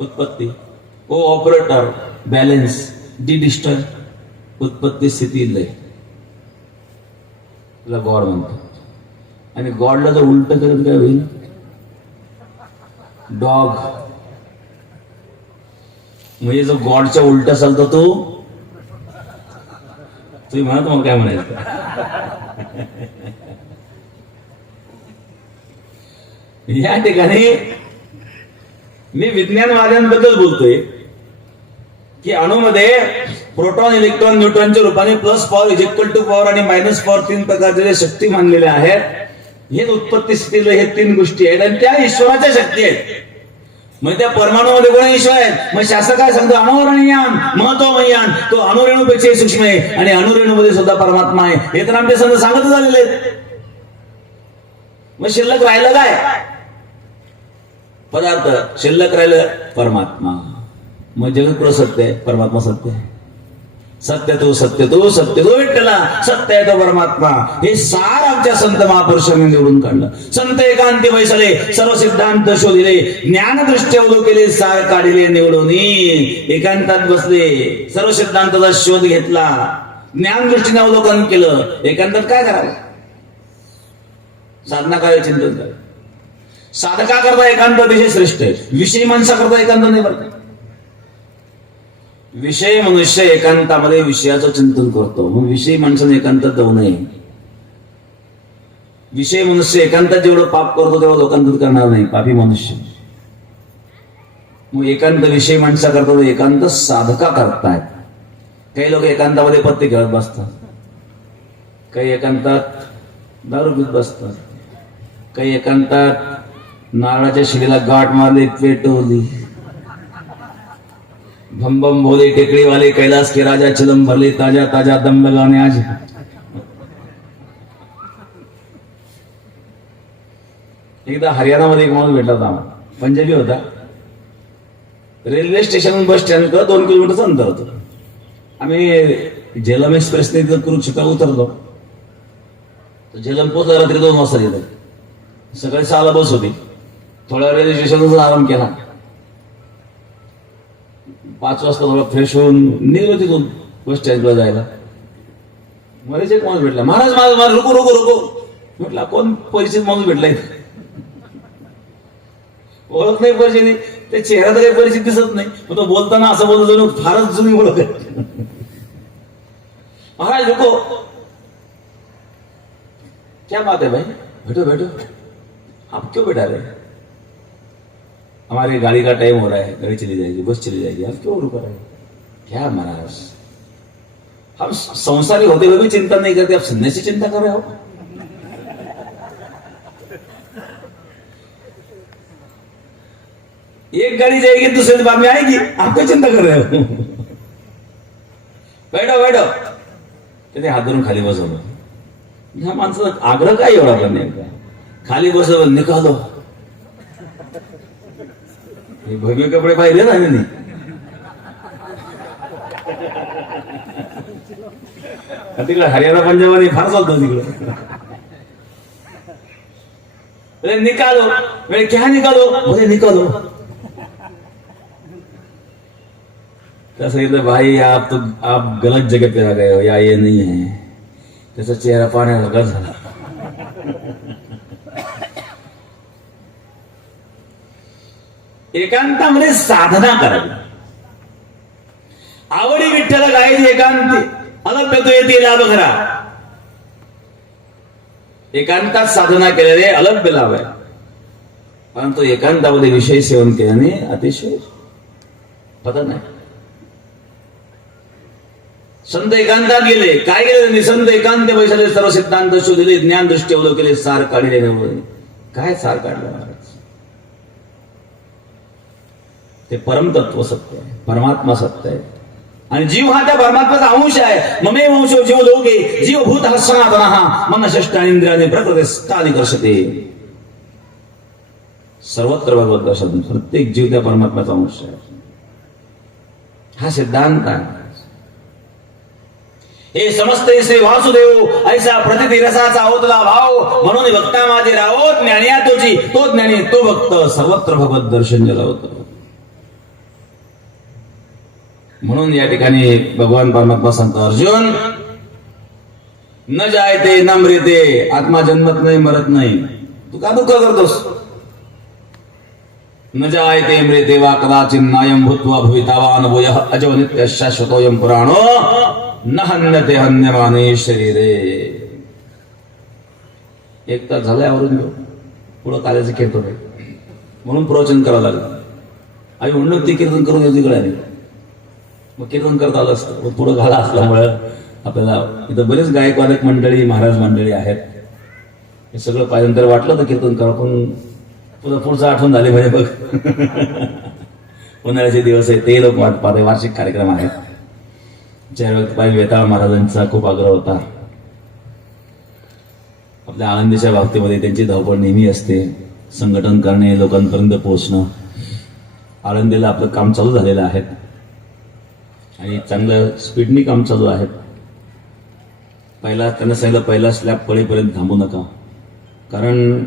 उत्पत्ती, ओ ऑपरेटर बॅलन्स, डी डिस्टर उत्पत्ती स्थिती लय. तुला गॉड म्हणतात. आणि गॉडला जर उलट केलं काय होईल? डॉग. म्हणजे जो गॉडच्या उलट असाल तर तो तुम्ही म्हणा तुम्हाला काय म्हणायचं. या ठिकाणी मी विज्ञानवाद्यांबद्दल बोलतोय की अणूमध्ये प्रोटॉन, इलेक्ट्रॉन, न्यूट्रॉनच्या रूपाने plus power, is equal to power आणि मायनस पॉवर 3 प्रकारचे जे शक्ती मानलेल्या आहेत. हे उत्पत्ती स्थितीला हे 3 गोष्टी आहेत आणि त्या ईश्वराच्या शक्ती आहेत. मग त्या परमाणूमध्ये कोण ईश्वर आहेत? मग शास्त्र काय सांगतो? अणुरेणुयान महत्वमयान. तो अणुरेणूपेक्षाही सूक्ष्म आहे आणि अणुरेणूमध्ये सुद्धा परमात्मा आहे. हे तर आमचे संत सांगतच आलेले आहेत. मग शिल्लक राहिलं काय? पदार्थ. शिल्लक राहिलं परमात्मा. मग जगत पुढं सत्य आहे, परमात्मा सत्य आहे. सत्य तो सत्य तो सत्य तो विठ्ठला, सत्य आहे तो परमात्मा. हे सार आमच्या संत महापुरुषांनी निवडून काढलं. संत एकांती बैसले, सर्व सिद्धांत शोधिले, ज्ञानदृष्ट्या अवलो केले, सार काढिले निवडून. एकांतात बसले, सर्व सिद्धांताचा शोध घेतला, ज्ञानदृष्टीने अवलोकन केलं. एकांतात काय करावं? साधना काय? चिंतन काय? साधका करता एकांत अतिशय श्रेष्ठ आहे. विषयी माणसा करता एकांत नाही बरं. विषय मनुष्य एकांतामध्ये विषयाचं चिंतन करतो. मग विषयी माणसाने एकांतात जाऊ नये. विषय मनुष्य एकांतात जेवढं पाप करतो तेवढं लोकांतात करणार नाही, पापी मनुष्य. मग एकांत विषय माणसा करतात, एकांत साधका करतायत. काही लोक एकांतामध्ये पत्ते खेळत बसतात, काही एकांतात दारू पीत बसतात, काही एकांतात नारळाच्या शिडीला गाठ मारली, पेटवली. भम भम भोले टेकड़ी वाले, कैलाश के राजा चिलम भरले, ताजा ताजा दम लगाने आज. एकदा हरियाणामध्ये एक माणूस भेटला होता आम्हाला. पंजाबी होता. रेल्वे स्टेशन बस स्टँड 2 किलोमीटरचं अंतर होतं. आम्ही झेलम एक्सप्रेसने कुरुक्षेत्रात उतरलो. झेलम पोहोचला रात्री 2 वाजता. येतं सकाळी 6ला बस होती. थोड्या रेल्वे स्टेशनचा आराम केला. 5 वाजता थोडा फ्रेश होऊन निघलो तिथून बस स्टँडला जायला. मध्येच एक माणूस भेटला. महाराज महाराज रुको रुको रुको. म्हटलं कोण? परिचित माणूस भेटलाय. ओळख नाही परिचित. ते चेहरा तर काही परिचित दिसत नाही. मग तो बोलताना असं बोलतो जणू फारच जुनी ओळख आहे. महाराज रुको. क्या बात है भाई? बैठो बैठो. आप क्यों बैठा रहे? हमारी गाड़ी का टाइम हो रहा है, गाड़ी चली जाएगी, बस चली जाएगी, आप क्यों रुक रहे हैं? क्या महाराज, हम संसारी होते हुए भी चिंता नहीं करते, आप सन्यासी चिंता कर रहे हो? एक गाड़ी जाएगी दूसरे बाद में आएगी, आप क्यों चिंता कर रहे हो? बैठो बैठो. त्याने हात धरून खाली बसवलं. ह्या माणसाचा आग्रह काय एवढा करण्याचा? खाली बसवलं, निकालो. भगवे कपडे पाहिले ना त्यांनी. तिकडे हरियाणा पंजाबमध्ये फार चालतो तिकडे. निकालो. क्या निकालो? बोले निकालो. कसं भाई आप गलत जगह पे आ गए हो, या ये नहीं है. त्याचा चेहरा पाण्यासारखा झाला. एकांतामध्ये साधना करावी. आवडी विठ्ठल गायची एकांती अलभ्य येते लाभ करा. एकांतात साधना केल्याने अलभ्य लाभ आहे. परंतु एकांतामध्ये विषय सेवन केल्याने अतिशय पतन आहे. संत एकांतात गेले. काय गेले त्यांनी? संत एकांत बैसले, सर्व सिद्धांत शोधले, ज्ञान दृष्टी अवलोकले, सार काढले नव्हते. काय सार काढलं महाराज? ते परमतत्व सत्य आहे, परमात्मा सत्य आहे. आणि जीव हा त्या परमात्म्याचा अंश आहे. ममे वंशो जीव लोके जीवभूत हा सनातन हा मन षष्टानिंद्रियाने प्रकृती स्थानी कर्षते. सर्वत्र भगवत दर्शन. प्रत्येक जीव त्या परमात्म्याचा अंश आहे. हा सिद्धांत आहे. हे समजते श्री वासुदेव ऐसा प्रतिती रसाचा होतला भाव. म्हणून भक्ता माझे राहो ज्ञानिया तोची, तो ज्ञानी तो भक्त सर्वत्र भगवत दर्शन ज्याला होतं. म्हणून या ठिकाणी भगवान परमात्मा सांगतो, अर्जुन न जायते न मृते. आत्मा जन्मत नाही, मरत नाही. तू का दुःख करतोस? न जायते मृते वा कदाचित नायम भूत्वा भवितावा अनुभूयः अजो नित्य शाश्वतोयम पुराणो न हन्यते हन्यमाने शरीरे. एक तास झालाय आवरून घेऊ. पुढं काल्याचं कीर्तन आहे म्हणून प्रवचन करावं लागलं. आणि म्हणून ते कीर्तन करून याची गळ्याने मग कीर्तन करता आलं असतं. पुढं घाला असल्यामुळं आपल्याला इथं बरेच गायकवादक मंडळी, महाराज मंडळी आहेत. हे सगळं पाहिल्यानंतर वाटलं तर कीर्तन करा, पण पुढचं आठवण झाली म्हणजे बघ. उन्हाळ्याचे दिवस आहे, ते लोक वाट पाहते. वार्षिक कार्यक्रम आहेत. जयवंतबाई वेताळ महाराजांचा खूप आग्रह होता. आपल्या आनंदीच्या बाबतीमध्ये त्यांची धावपळ नेहमी असते. संघटन करणे, लोकांपर्यंत पोहोचणं. आळंदीला आपलं काम चालू झालेलं आहे आणि चांगलं स्पीडनी काम चालू आहे. त्यांना सांगितलं पहिला स्लॅब पडेपर्यंत थांबू नका, कारण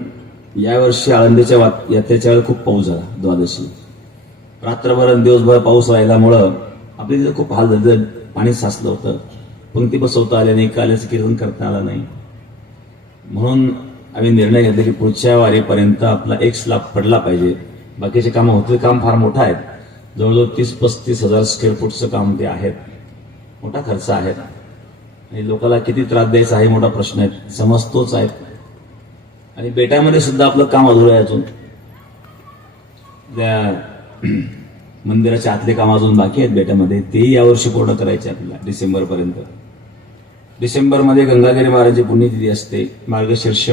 यावर्षी आळंदीच्या यात्रेच्या वेळेला खूप पाऊस झाला. द्वादशी रात्रभर दिवसभर पाऊस राहिल्यामुळं आपल्या तिथे खूप हाल झाले. पाणी साचलं होतं, पंक्ती बसवता आल्या नाही, काल्याचं कीर्तन करता आलं नाही. म्हणून आम्ही निर्णय घेतला की पुढच्या वारीपर्यंत आपला एक स्लॅब पडला पाहिजे. बाकीचे कामं होते. काम फार मोठं आहे, जवळजवळ 30-35 हजार स्क्वेअर फूटचं काम ते आहेत. मोठा खर्च आहे आणि लोकांना किती त्रास द्यायचा आहे मोठा प्रश्न आहे, समजतोच आहे. आणि बेटामध्ये सुद्धा आपलं काम अधुरं आहे अजून. त्या मंदिराचे आतले काम अजून बाकी आहेत बेटामध्ये, तेही यावर्षी पूर्ण करायचे आपल्याला डिसेंबरपर्यंत. डिसेंबरमध्ये गंगागिरी महाराजांची पुण्यतिथी असते. मार्गशीर्ष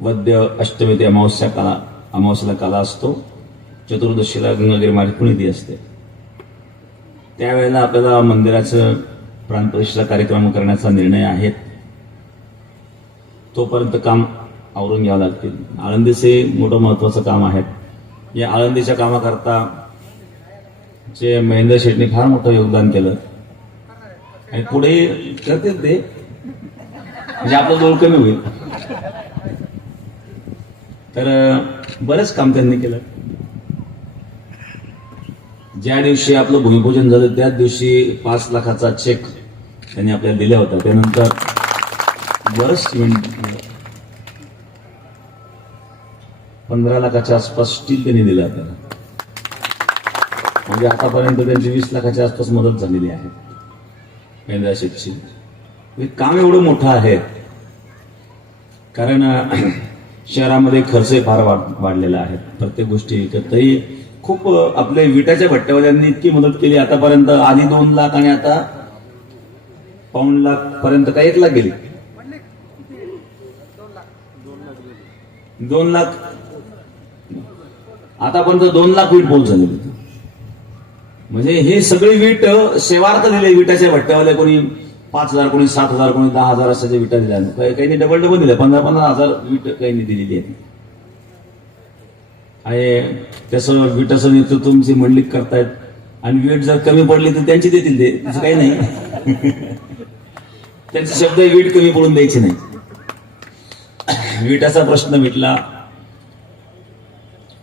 वद्य अष्टमी ते अमावस्याला काला असतो. चतुर्दशीला गंगागिरी महाराज पुण्यतिथी असते. त्यावेळेला आपल्याला मंदिराचं प्राणप्रतिष्ठा कार्यक्रम करण्याचा निर्णय आहे. तोपर्यंत काम आवरून घ्यावं लागतील. आळंदीचे मोठं महत्वाचं काम आहे. या आळंदीच्या कामाकरता जे महेंद्र शेटने फार मोठं योगदान केलं आणि पुढे करतील ते, म्हणजे आपलं जोड कमी होईल. तर बरेच काम त्यांनी केलं. ज्या दिवशी आपलं भूमिपूजन झालं त्याच दिवशी 5 लाखाचा चेक त्यांनी आपल्याला दिला होता. त्यानंतर बरंच सिमेंट 15 लाखाच्या आसपास स्टील त्यांनी दिलं आपल्याला. म्हणजे आतापर्यंत त्यांची 20 लाखाच्या आसपास मदत झालेली आहे महेंद्र शेठची. काम एवढं मोठं आहे कारण शहरामध्ये खर्च फार वाढलेला आहे प्रत्येक गोष्टी. तरी खूप आपले विटाच्या भट्ट्यावाल्यांनी इतकी मदत केली आतापर्यंत. आधी 2 लाख आणि आता पाऊण लाख पर्यंत काय 1 लाख गेली. 2 लाख आतापर्यंत 2 लाख वीट पोहोच झाली. म्हणजे हे सगळी वीट सेवार्थ दिले विटाच्या भट्ट्यावाल्या. कोणी 5,000, कोणी 7,000, कोणी 10,000 असाच्या विटा दिल्या. काही डबल दिल्या. 15,000 वीट काही दिलेली आहे. आणि तसं विटाचं नेतृत्व तुमची मंडलिक करतायत आणि वीट जर कमी पडली तर त्यांची देतील ते, तसं काही नाही. त्यांचे शब्द वीट कमी पडून द्यायचे नाही. विटाचा प्रश्न मिटला.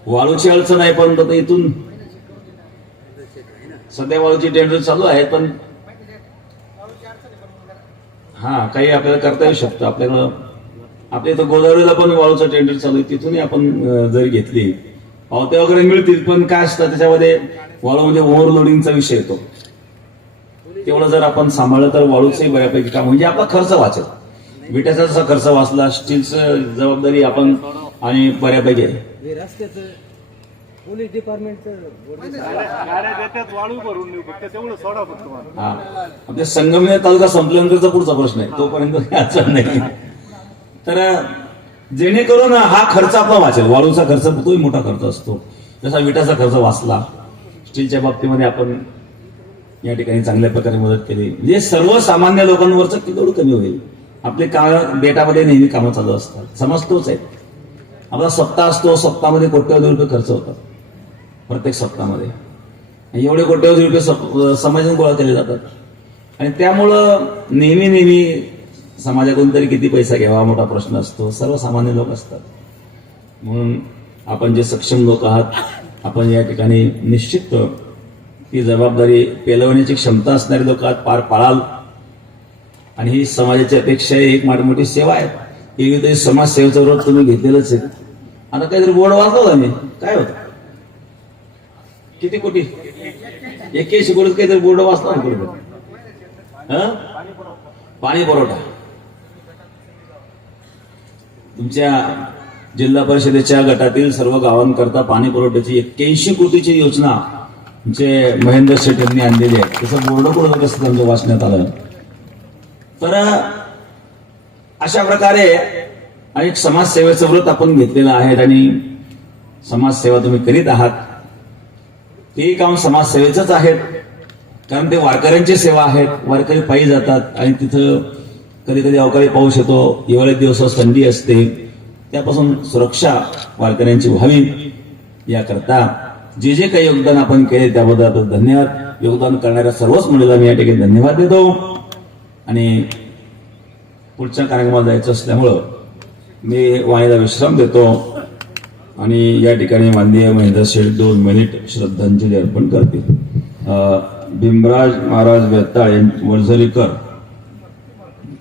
वाळूची अडचण आहे पण इथून सध्या वाळूची टेंडर चालू आहे. पण काही आपल्याला करता येऊ शकतं. आपल्याला आपल्या इथं गोदावरीला पण वाळूचं टेंडर चालू आहे. तिथूनही आपण जर घेतली पावत्या वगैरे मिळतील. पण काय असतं त्याच्यामध्ये वाळू म्हणजे ओव्हरलोडिंगचा विषय येतो. तेवढं जर आपण सांभाळलं तर वाळूचंही बऱ्यापैकी काम म्हणजे आपला खर्च वाचेल. विट्याचा जसा खर्च वाचला, स्टीलचं जबाबदारी आपण आणि बऱ्यापैकी आहे. पोलीस डिपार्टमेंटचं गाड्या देतात वाळू भरून नेऊ फक्त तेवढं सोडा फक्त मला. हा आपल्या संगमनेर तालुका संपल्यानंतरचा पुढचा प्रश्न आहे, तोपर्यंत काही अडचण नाही. तर जेणेकरून हा खर्च आपला वाचेल. वाळूचा खर्च तोही मोठा खर्च असतो, जसा विटाचा खर्च वाचला. स्टीलच्या बाबतीमध्ये आपण या ठिकाणी चांगल्या प्रकारे मदत केली, म्हणजे सर्वसामान्य लोकांवरचं तेवढं कमी होईल. आपले बेटामध्ये नेहमी कामं चालू असतात. समाज तोच आहे. आपला सप्ताह असतो, सप्ताहामध्ये कोट्यवधी रुपये खर्च होतात प्रत्येक सप्ताहामध्ये. एवढे कोट्यवधी रुपये समाजातून गोळा केले जातात आणि त्यामुळं नेहमी समाजाकडून तरी किती पैसा घ्यावा मोठा प्रश्न असतो. सर्वसामान्य लोक असतात. म्हणून आपण जे सक्षम लोक आहात, आपण या ठिकाणी निश्चित ही जबाबदारी पेलवण्याची क्षमता असणारी लोक आहात, पार पाडाल. आणि ही समाजाची अपेक्षा आहे, एक मोठी सेवा आहे. ही समाजसेवेचं व्रत तुम्ही घेतलेलंच आहे. आता काहीतरी बोर्ड वाचला मी, काय होतं किती कोटी 81 कोटी काहीतरी बोर्ड वाचला ना कुठे. पाणी पुरवठा तुमच्या जिल्हा परिषदेच्या गटातील सर्व गावांकरता पाणी पुरवठ्याची 81 कोटीची योजना तुमचे महेंद्र शेठ यांनी आणलेली आहे. तसं बोर्ड कुठं कसं त्यांचं वाचण्यात आलं. तर अशा प्रकारे अनेक समाजसेवेचं व्रत आपण घेतलेलं आहे आणि समाजसेवा तुम्ही करीत आहात. तेही काम समाजसेवेचंच आहेत, कारण ते वारकऱ्यांची सेवा आहेत. वारकरी पायी जातात आणि तिथं कधी कधी अवकाळी पाऊस येतो, हिवाळ्यात दिवस थंडी असते, त्यापासून सुरक्षा वारकऱ्यांची व्हावी याकरता जे जे काही योगदान आपण केले त्याबद्दल आपण धन्यवाद. योगदान करणाऱ्या सर्वच मंडळीला मी या ठिकाणी धन्यवाद देतो. आणि पुढच्या कार्यक्रमाला जायचं असल्यामुळं मी वाणीला विश्राम देतो आणि या ठिकाणी माननीय महेंद्र शेठ 2 मिनिट श्रद्धांजली अर्पण करतील. भीमराज महाराज बेताळ वडझरीकर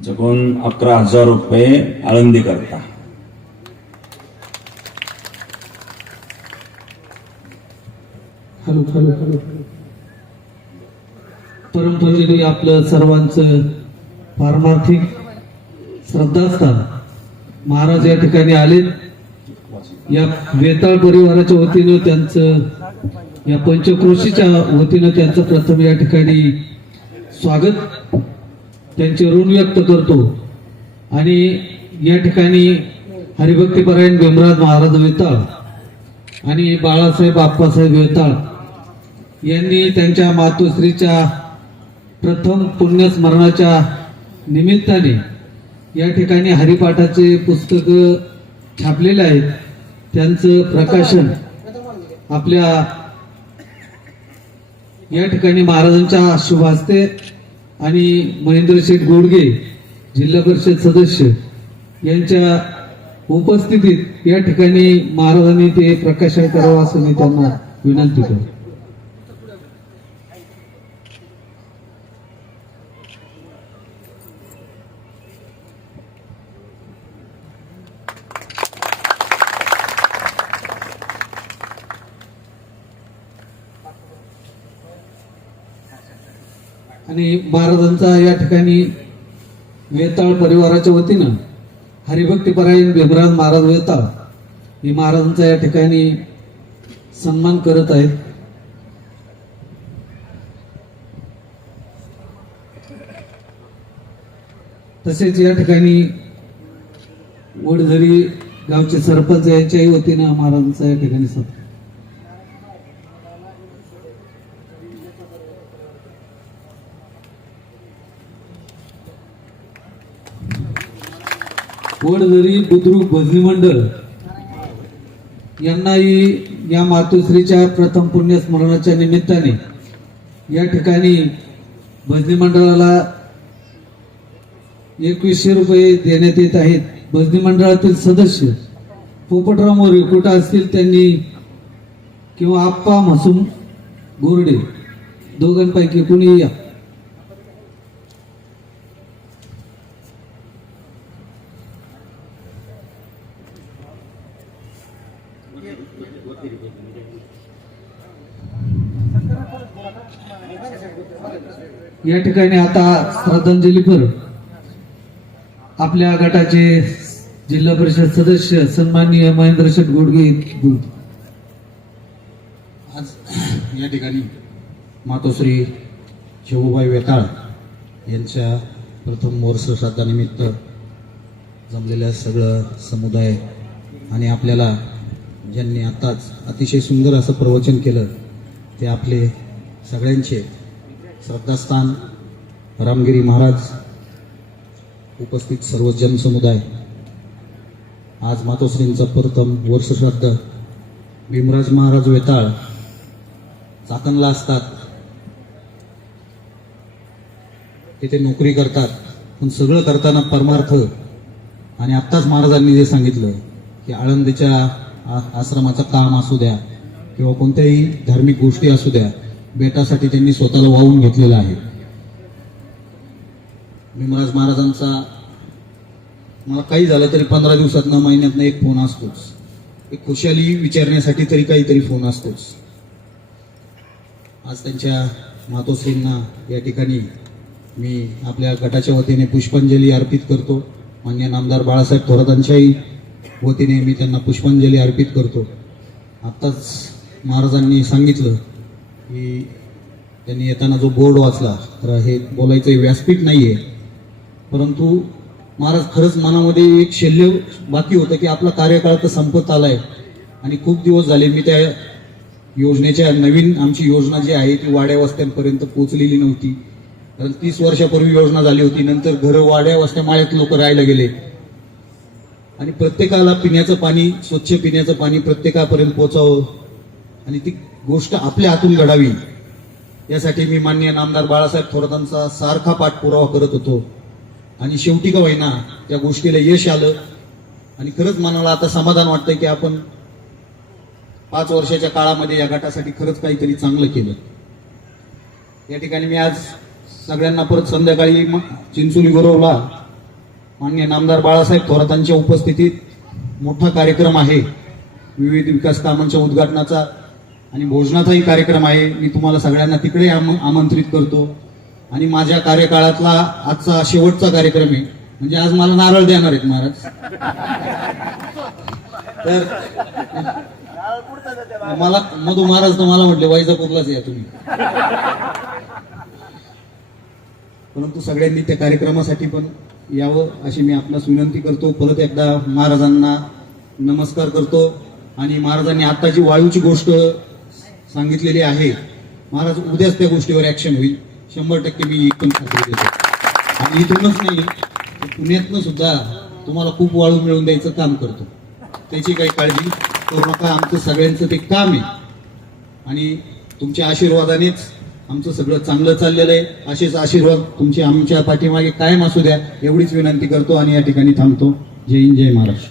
जगून 11,000 रुपये आळंदी करता. हॅलो हॅलो हॅलो परमपूज्य आपलं सर्वांचं पारमार्थिक श्रद्धास्थान महाराज या ठिकाणी आलेत. या वेताळ परिवाराच्या वतीनं त्यांचं, या पंचक्रोशीच्या वतीनं त्यांचं प्रथम या ठिकाणी स्वागत, त्यांचे ऋण व्यक्त करतो. आणि या ठिकाणी हरिभक्तीपरायण भीमराज महाराज वेताळ आणि बाळासाहेब आप्पासाहेब वेताळ यांनी त्यांच्या मातोश्रीच्या प्रथम पुण्यस्मरणाच्या निमित्ताने या ठिकाणी हरिपाठाचे पुस्तक छापलेले आहेत. त्यांचं प्रकाशन आपल्या या ठिकाणी महाराजांच्या शुभ हस्ते आणि महेंद्र शेठ गोडगे जिल्हा परिषद सदस्य यांच्या उपस्थितीत या ठिकाणी महाराजांनी ते प्रकाशन करावं असं मी त्यांना विनंती करतो. आणि महाराजांचा या ठिकाणी वेताळ परिवाराच्या वतीनं हरिभक्तीपरायण भीमराज महाराज वेताळ हे महाराजांचा या ठिकाणी सन्मान करत आहेत. तसेच या ठिकाणी वडझरी गावचे सरपंच यांच्याही वतीनं महाराजांचा या ठिकाणी सत्कार. वडझरी बुद्रुक भजनी मंडळ यांनाही या मातोश्रीच्या प्रथम पुण्यस्मरणाच्या निमित्ताने या ठिकाणी भजनी मंडळाला 2100 रुपये देण्यात येत आहेत. भजनी मंडळातील सदस्य पोपटराव मोरे कुठं असतील त्यांनी किंवा आप्पा म्हसूम गोरडे दोघांपैकी कुणी या. या ठिकाणी आता श्रद्धांजलीपर आपल्या गटाचे जिल्हा परिषद सदस्य सन्माननीय महेंद्र शेठ गोडगे आज या ठिकाणी मातोश्री शिवबाई वेताळ यांच्या प्रथम वर्ष श्राद्धानिमित्त जमलेल्या सगळं समुदाय आणि आपल्याला ज्यांनी आताच अतिशय सुंदर असं प्रवचन केलं ते आपले सगळ्यांचे श्रद्धास्थान रामगिरी महाराज, उपस्थित सर्व जनसमुदाय, आज मातोश्रींचा प्रथम वर्ष श्राद्ध. भीमराज महाराज वेताळ चाकणला असतात, तिथे नोकरी करतात, पण सगळं करताना परमार्थ. आणि आत्ताच महाराजांनी जे सांगितलं की आळंदीच्या आश्रमाचं काम असू द्या किंवा कोणत्याही धार्मिक गोष्टी असू द्या, बेटासाठी त्यांनी स्वतःला वाहून घेतलेलं आहे. भीमराज महाराजांचा मला काही झालं तरी 15 दिवसातनं महिन्यातनं एक फोन असतोच, एक खुशाली विचारण्यासाठी तरी काहीतरी फोन असतोच. आज त्यांच्या मातोश्रींना या ठिकाणी मी आपल्या गटाच्या वतीने पुष्पांजली अर्पित करतो. माननीय नामदार बाळासाहेब थोरातांच्याही वतीने मी त्यांना पुष्पांजली अर्पित करतो. आत्ताच महाराजांनी सांगितलं की त्यांनी येताना जो बोर्ड वाचला, तर हे बोलायचं व्यासपीठ नाहीये, परंतु महाराज खरंच मनामध्ये एक शल्य बाकी होतं की आपला कार्यकाळ तर संपत आलाय आणि खूप दिवस झाले मी त्या योजनेच्या, नवीन आमची योजना जी आहे ती वाड्या वस्त्यांपर्यंत पोहोचलेली नव्हती. कारण 30 वर्षापूर्वी योजना झाली होती, नंतर घरं वाड्या वस्त्या माळ्यात लोक राहायला गेले आणि प्रत्येकाला पिण्याचं पाणी, स्वच्छ पिण्याचं पाणी प्रत्येकापर्यंत पोहोचावं आणि ती गोष्ट आपल्या हातून घडावी, यासाठी मी माननीय नामदार बाळासाहेब थोरातांचा सारखा पाठपुरावा करत होतो. आणि शेवटी का होईना त्या गोष्टीला यश आलं आणि खरंच मनाला आता समाधान वाटतंय की आपण 5 वर्षाच्या काळामध्ये या गटासाठी खरंच काहीतरी चांगलं केलं. या ठिकाणी मी आज सगळ्यांना परत संध्याकाळी चिंचोली गुरवला माननीय नामदार बाळासाहेब थोरातांच्या उपस्थितीत मोठा कार्यक्रम आहे, विविध विकास कामांच्या उद्घाटनाचा आणि भोजनाचाही कार्यक्रम आहे. मी तुम्हाला सगळ्यांना तिकडे आमंत्रित करतो. आणि माझ्या कार्यकाळातला आजचा शेवटचा कार्यक्रम आहे, म्हणजे आज मला नारळ देणार आहेत महाराज. तर मला मधू महाराज तर मला म्हटले वैजापूरलाच या तुम्ही, परंतु सगळ्यांनी त्या कार्यक्रमासाठी पण यावं अशी मी आपणास विनंती करतो. परत एकदा महाराजांना नमस्कार करतो. आणि महाराजांनी आता जी वाळूची गोष्ट सांगितलेली आहे, महाराज उद्याच त्या गोष्टीवर ऍक्शन होईल 100%, मी एकदम खात्री देतो. आणि इथूनच नाही, पुण्यातनं सुद्धा तुम्हाला खूप वाळू मिळवून द्यायचं काम करतो, त्याची काही काळजी करू नका. आमचं सगळ्यांचं ते काम आहे आणि तुमच्या आशीर्वादानेच आमचं सगळं चांगलं चाललेलं आहे. असेच आशीर्वाद तुमचे आमच्या पाठीमागे कायम असू द्या एवढीच विनंती करतो आणि या ठिकाणी थांबतो. जय हिंद, जय महाराष्ट्र.